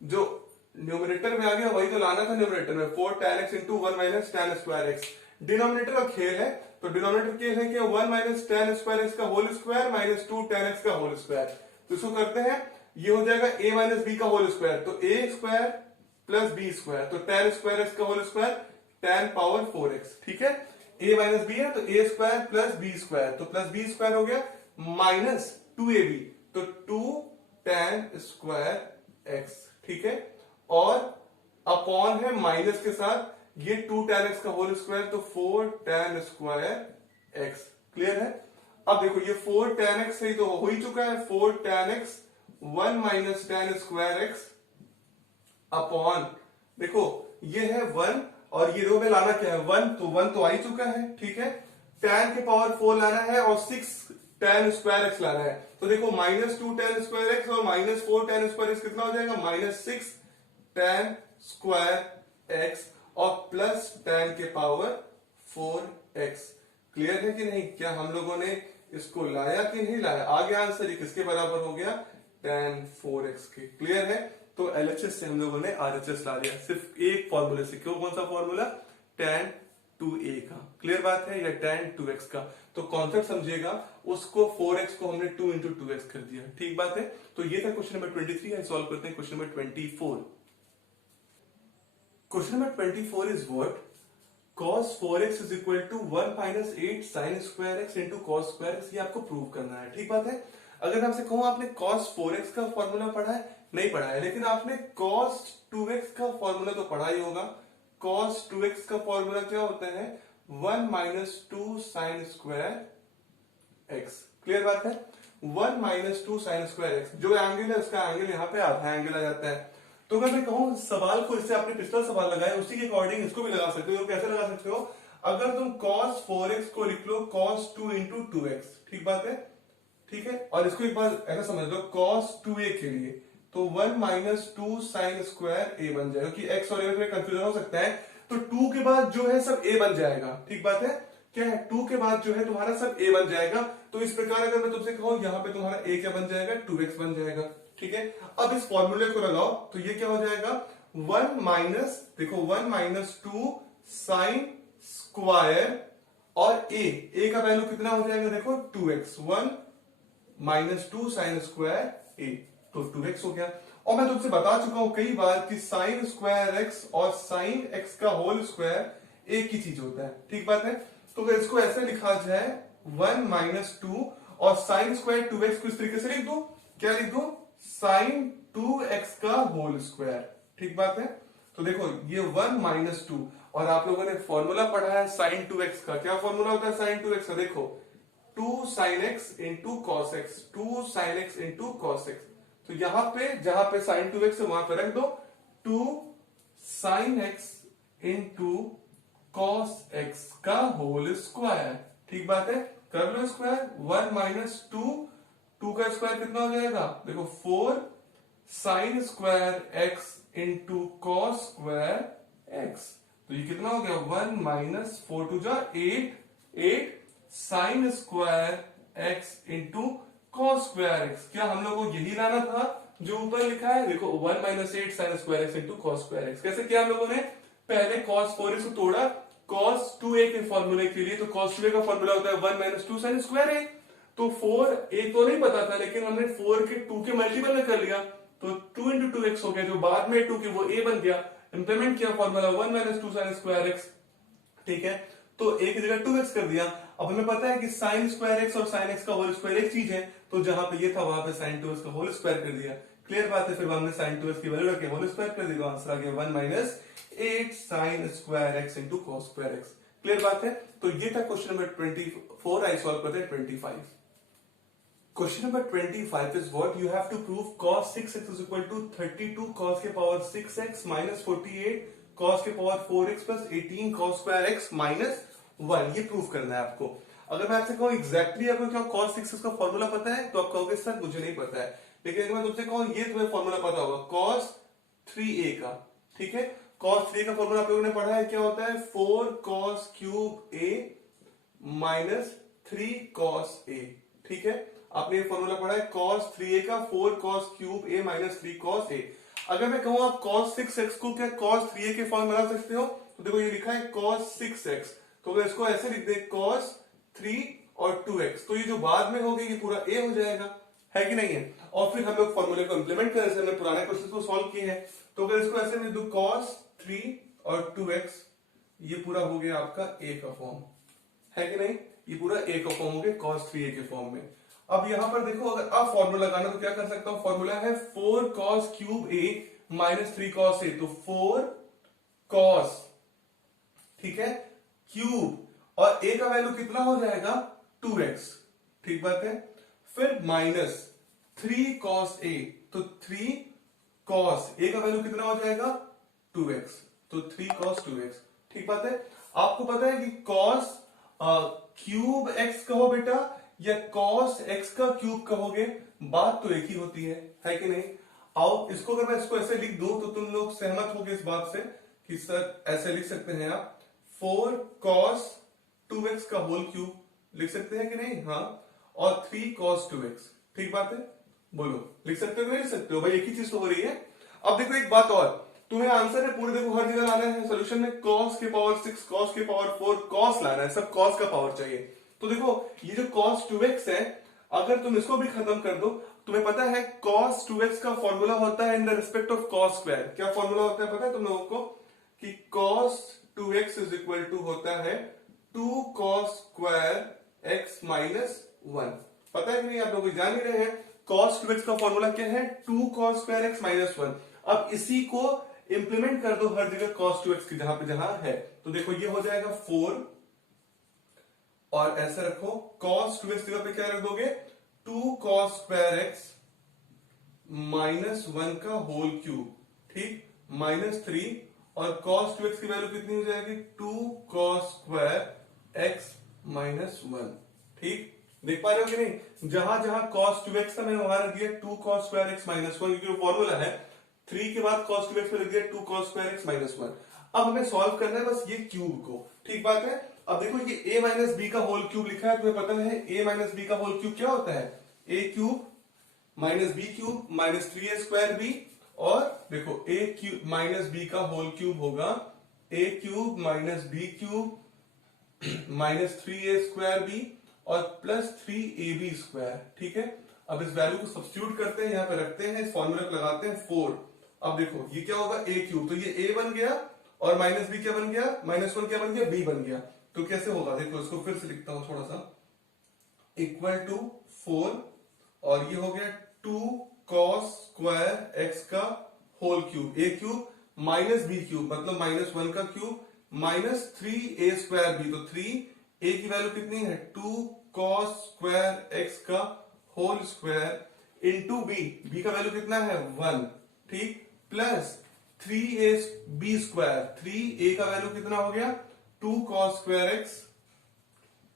जो न्यूमरेटर में आ गया वही तो लाना था न्यूमरेटर में, 4 tan x into 1 minus tan square x. Denominator का खेल है, तो डिनोमिनेटर खेल है कि 1 माइनस टेन स्क्वायर एक्स का whole square minus 2 tan x का होल स्क्वायर। तो इसको करते हैं, ये हो जाएगा a माइनस बी का होल स्क्वायर, तो a square plus b square, तो टेन स्क्वायर एक्स का whole square tan power 4x। ठीक है, a माइनस बी है तो a square plus b square, तो प्लस बी स्क्वायर हो गया माइनस 2ab, तो 2 टेन स्क्वायर एक्स। ठीक है, और अपॉन है माइनस के साथ, ये 2 टेन एक्स का होल स्क्वायर, तो 4 टेन स्क्वायर एक्स। क्लियर है। अब देखो ये 4 टेन एक्स सही तो हो ही चुका है, 4 tan x 1 minus tan square x upon, देखो ये है 1 और ये रो में लाना क्या है 1, तो 1 तो आ ही चुका है। ठीक है, टेन के पावर 4 लाना है और 6 टेन स्क्वायर एक्स लाना है, तो देखो माइनस 2 टेन स्क्वायर एक्स और माइनस 4 टेन स्क्वायर एक्स कितना हो जाएगा, माइनस 6 टेन स्क्वायर एक्स और प्लस टेन के पावर 4x। क्लियर है कि नहीं, क्या हम लोगों ने इसको लाया कि नहीं लाया, आ गया आंसर, ये किसके बराबर हो गया, tan 4x के। क्लियर है, तो LHS से हम लोगों ने RHS ला लिया, सिर्फ एक फॉर्मूले से। क्यों, कौन सा फॉर्मूला, tan 2a का। क्लियर बात है, या tan 2x का। तो कॉन्सेप्ट समझिएगा, उसको 4x को हमने 2 इंटू 2x कर दिया। ठीक बात है, तो ये था क्वेश्चन नंबर 23। है सॉल्व करते हैं question number 24। Question number 24 is what, cos 4x is equal to 1 minus 8 sin square x into cos square x। ये आपको प्रूव करना है। ठीक बात है, अगर आपसे कहूं आपने cos 4x का फॉर्मूला पढ़ा है, नहीं पढ़ा है, लेकिन आपने cos 2x का फॉर्मूला तो पढ़ा ही होगा। cos 2x का फॉर्मूला क्या होता है, 1 minus 2 sin square x। Clear बात है, 1 minus 2 sin square x, जो एंगल है उसका एंगल यहाँ पे आधा एंगल आ जाता है। तो अगर मैं कहूं सवाल को, इससे आपने पिछला सवाल लगाया उसी के अकॉर्डिंग इसको भी लगा सकते हो। कैसे लगा सकते हो, अगर तुम cos 4x को लिख लो cos 2 इंटू 2x। ठीक बात है, ठीक है, और इसको एक बार ऐसा समझ लो cos 2a के लिए, तो 1 माइनस 2 साइन स्क्वायर a बन जाएगा, कि x और a में कंफ्यूजन हो सकता है, तो 2 के बाद जो है सब a बन जाएगा। ठीक बात है, क्या है, 2 के बाद जो है तुम्हारा सब a बन जाएगा। तो इस प्रकार अगर मैं तुमसे कहूं यहाँ पे तुम्हारा a क्या बन जाएगा, 2x बन जाएगा। ठीक है, अब इस फॉर्मूले को लगाओ, तो ये क्या हो जाएगा, 1 माइनस, देखो 1 माइनस 2 साइन स्क्वायर और a का वैल्यू कितना हो जाएगा, देखो 2x, 1 minus 2 sine square a, तो 2x हो गया। और मैं तुमसे बता चुका हूं कई बार कि साइन स्क्वायर x और साइन x का होल स्क्वायर एक ही चीज होता है। ठीक बात है, तो अगर इसको ऐसे लिखा जाए 1 माइनस 2 और साइन स्क्वायर 2x को इस तरीके से लिख दो, क्या लिख दो, साइन 2x का होल स्क्वायर। ठीक बात है, तो देखो ये 1 माइनस 2, और आप लोगों ने फॉर्मूला पढ़ा है साइन 2x का, क्या फॉर्मूला होता है साइन 2x का, देखो 2 sine x into cos x, 2 sine x into cos x. तो यहां पे जहां पे साइन 2x है वहां पे रख दो 2 sine x into cos x का होल स्क्वायर। ठीक बात है, कर लो स्क्वायर, 1 माइनस 2 का स्क्वायर कितना हो जाएगा, देखो 4 sign square x into cos square x। तो ये कितना हो गया, 1 माइनस 4 टू जा 8 sign square x into cos square x। क्या हम लोग को यही लाना था जो ऊपर लिखा है, देखो 1 minus 8 sign square x into cos square x। कैसे किया हम लोगों ने, पहले cos 4x को तोड़ा cos 2a के फॉर्मूले के लिए, तो cos 2a का फॉर्मूला होता है 1 माइनस 2 साइन स्क्वायर a। तो 4 एक तो नहीं पता था, लेकिन हमने 4 के 2 के मल्टीपल में कर लिया, तो 2 इंटू 2x हो गया, जो बाद में 2 के वो a बन गया, इंप्लीमेंट किया formula 1 minus 2 sign square x। ठीक है, तो a की जगह 2x कर दिया। अब हमें पता है कि साइन स्क्वायर x और साइन x का होल स्क्वायर एक चीज है, तो जहां पे ये था वहां पे साइन 2x का होल स्क्वायर कर दिया। क्लियर बात है, फिर हमने साइन 2x की वैल्यू रख के होल स्क्वायर कर दिया, आंसर आ गया 1 minus 8 sign square x into cos square x। Clear बात है, तो ये था क्वेश्चन नंबर 24। आई सॉल्व करते हैं 25। Question number 25 is what you have to prove cos 6x is equal to 32 cos के पावर 6x minus 48 cos के power 4x plus 18 cos square x minus 1, ये प्रूव करना है आपको। अगर मैं आपसे कहूं एग्जैक्टली आपको क्या cos 6x का फॉर्मूला पता है, तो आप कहोगे सर मुझे नहीं पता है। लेकिन अगर मैं तुमसे कहूं ये तुम्हें फॉर्मूला पता होगा cos 3a का, ठीक है। cos 3 का फॉर्मूला आप लोगों ने पढ़ा है, क्या होता है 4 cos cube a minus 3 cos a, ठीक है। आपने ये फॉर्मूला पढ़ा है cos 3a का 4 cos cube a minus 3 cos a। अगर मैं कहूं आप cos 6x को क्या cos 3a के फॉर्म बना सकते हो, तो देखो ये लिखा है cos 6x, तो अगर इसको ऐसे लिख दे cos 3 और 2x, तो ये जो बाद में होगा ये पूरा a हो जाएगा, है कि नहीं है। और फिर हम लोग फॉर्मूले को इंप्लीमेंट करें, जैसे हमने पुराने क्वेश्चन को सॉल्व किए हैं। तो अगर इसको ऐसे लिख दो cos 3 और 2x, ये पूरा हो गया आपका a का फॉर्म, है कि नहीं, ये पूरा a का फॉर्म हो गया cos 3a के फॉर्म में। अब यहां पर देखो अगर आप फॉर्मूला लगाना तो क्या कर सकता हूं, फॉर्मूला है 4 cos cube a minus 3 cos a, तो 4 cos, ठीक है, क्यूब, और a का वैल्यू कितना हो जाएगा 2x, ठीक बात है। फिर माइनस 3 cos a, तो 3 cos a का वैल्यू कितना हो जाएगा 2x, तो 3 cos 2x, ठीक बात है। आपको पता है कि cos क्यूब x कहो बेटा या cos x का क्यूब कहोगे, बात तो एक ही होती है कि नहीं। आओ इसको अगर मैं इसको ऐसे लिख दूं तो तुम लोग सहमत होगे इस बात से कि सर ऐसे लिख सकते हैं आप 4 cos 2x का होल क्यूब लिख सकते हैं कि नहीं, हाँ, और 3 cos 2x, ठीक बात है, बोलो लिख सकते हो कि नहीं लिख सकते हो, भाई एक ही चीज तो हो रही है। अब देखो एक बात और, तुम्हें आंसर है पूरे, देखो हर जगह लाना है सोल्यूशन में cos के पावर 6, cos के पावर 4, cos लाना है, सब cos का पावर चाहिए। तो देखो ये जो cos 2x है, अगर तुम इसको भी खत्म कर दो, तुम्हें पता है cos 2x का फॉर्मूला होता है in the respect of cos square. क्या फॉर्मूला होता है पता है तुम लोगों को, कि cos 2x is equal to होता है 2 cos स्क्वायर x माइनस 1। पता है कि नहीं, आप लोग जान ही रहे हैं cos 2x का फॉर्मूला क्या है 2 cos स्क्वायर x माइनस 1। अब इसी को इंप्लीमेंट कर दो हर जगह cos 2x की जहां पे जहां है, तो देखो ये हो जाएगा 4, और ऐसे रखो cos 2x जगह पे क्या रख दोगे 2 cos स्क्वायर x माइनस 1 का होल क्यूब, ठीक, माइनस 3, और cos 2x की वैल्यू कितनी हो जाएगी 2 cos स्क्वायर x माइनस 1, ठीक। देख पा रहे हो कि नहीं, जहां जहां cos 2x था मैंने वहां रख दिया 2 cos स्क्वायर x माइनस 1, क्योंकि फॉर्मूला है 3 के बाद cos 2x पे रख दिया 2 cos स्क्वायर x माइनस 1। अब हमें सॉल्व करना है बस ये क्यूब को, ठीक बात है। अब देखो ये a माइनस बी का होल क्यूब लिखा है, तुम्हें पता है a माइनस बी का होल क्यूब क्या होता है, a cube minus b cube minus 3a square b, और देखो a क्यूब माइनस बी का होल क्यूब होगा a cube minus b cube minus 3a square b और प्लस 3ab स्क्वायर, ठीक है। अब इस वैल्यू को सब्स्टिट्यूट करते हैं, यहां पे रखते हैं, इस फॉर्मूला को लगाते हैं 4। अब देखो ये क्या होगा a क्यूब, तो ये a बन गया, और माइनस बी क्या बन गया, माइनस 1 क्या बन गया, b बन गया। तो कैसे होगा देखो, इसको फिर से लिखता हूं थोड़ा सा, इक्वल टू 4, और ये हो गया 2 cos स्क्वायर x का whole cube, a cube minus b cube मतलब माइनस 1 का cube minus 3a square B, तो 3a की वैल्यू कितनी है 2 cos स्क्वायर x का होल स्क्वायर इंटू b का वैल्यू कितना है 1, ठीक, प्लस 3ab स्क्वायर, 3a का वैल्यू कितना हो गया 2 cos square x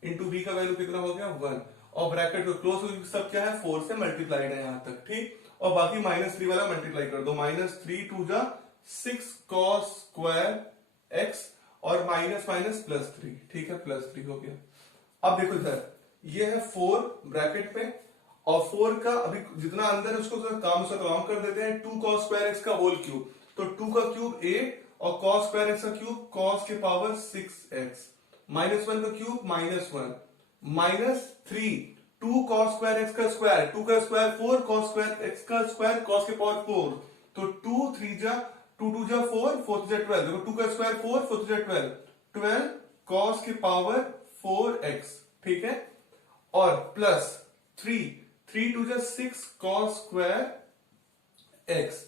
into b का वैल्यू कितना हो गया 1, और ब्रैकेट को क्लोज हो, सब क्या है 4 से मल्टीप्लाइड है यहां तक, ठीक। और बाकी माइनस 3 वाला मल्टीप्लाई कर दो, माइनस 3 टू जा 6 cos स्क्वायर x और माइनस माइनस प्लस 3, ठीक है, प्लस 3 हो गया। अब देखो इधर ये है 4 ब्रैकेट पे, और 4 का अभी जितना अंदर है उसको काम से काम कर देते हैं, 2 cos स्क्वायर x का होल क्यूब, तो 2 का क्यूब 8 और cos स्क्वायर x का क्यूब cos के पावर 6x, माइनस 1 का cube minus 1, minus 3 2 cos square x का स्क्वायर, 2 का स्क्वायर 4 cos स्क्वायर x का स्क्वायर cos के पावर 4, तो 2 3 जा 2 2 जा 4 4 3 जा 12, देखो 2 का स्क्वायर 4 4 3 जा 12 12 cos के पावर 4x, ठीक है, और प्लस 3 3 2 जा 6 cos square x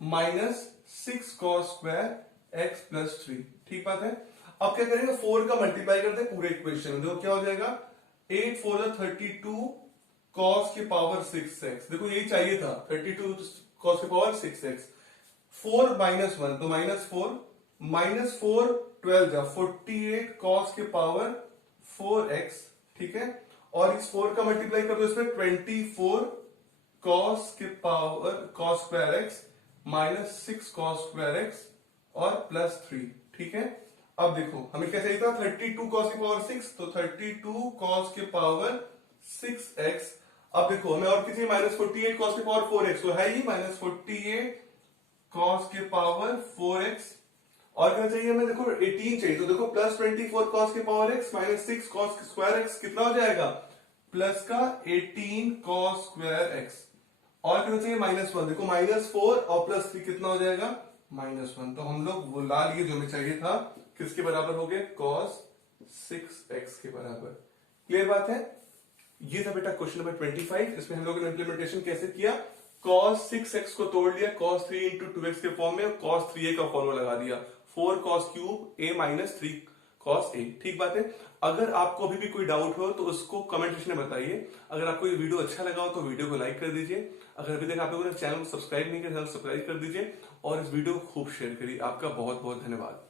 minus 6 cos square x plus 3, ठीक बात है। अब क्या करेंगे 4 का मल्टीप्लाई करते हैं पूरे इक्वेशन में, देखो क्या हो जाएगा 8 4 32 cos के पावर 6x, देखो यही चाहिए था 32 cos के पावर 6x, 4 माइनस 1 तो माइनस 4 -4 12 जा 48 cos के पावर 4x, ठीक है। और इस 4 का मल्टीप्लाई कर दो इसमें 24 cos के power cos square x -6 cos square x और +3, ठीक है। अब देखो हमें क्या चाहिए था, 32 cos की पावर 6, तो 32 cos के पावर 6x। अब देखो हमें और किसी -48 cos की पावर 4x, तो है ही -48 cos के पावर 4x। और क्या चाहिए हमें, देखो 18 चाहिए, तो देखो +24 cos के power x -6 cos square x कितना हो जाएगा, प्लस का 18 cos स्क्वायर x। और कितना चाहिए, -1, देखो -4 और +3 कितना हो जाएगा, -1। तो हम लोग वो ला लिए जो हमें चाहिए था, किसके बराबर हो गए, cos 6x के बराबर। क्लियर बात है। ये था बेटा क्वेश्चन नंबर 25। इसमें हम लोगों ने इंप्लीमेंटेशन कैसे किया, cos 6x को तोड़ लिया cos 3 इंटू 2x के फॉर्म में, cos 3a का फॉर्मूला लगा दिया, 4 cos cube a minus 3 cos a। ठीक बात है। अगर आपको अभी भी कोई डाउट हो तो उसको कमेंट सेक्शन में बताइए। अगर आपको ये वीडियो अच्छा लगा हो तो वीडियो को लाइक कर दीजिए। अगर अभी तक आप लोगों ने चैनल को सब्सक्राइब नहीं किया, चैनल सब्सक्राइब कर दीजिए और इस वीडियो को खूब शेयर करिए। आपका बहुत बहुत धन्यवाद।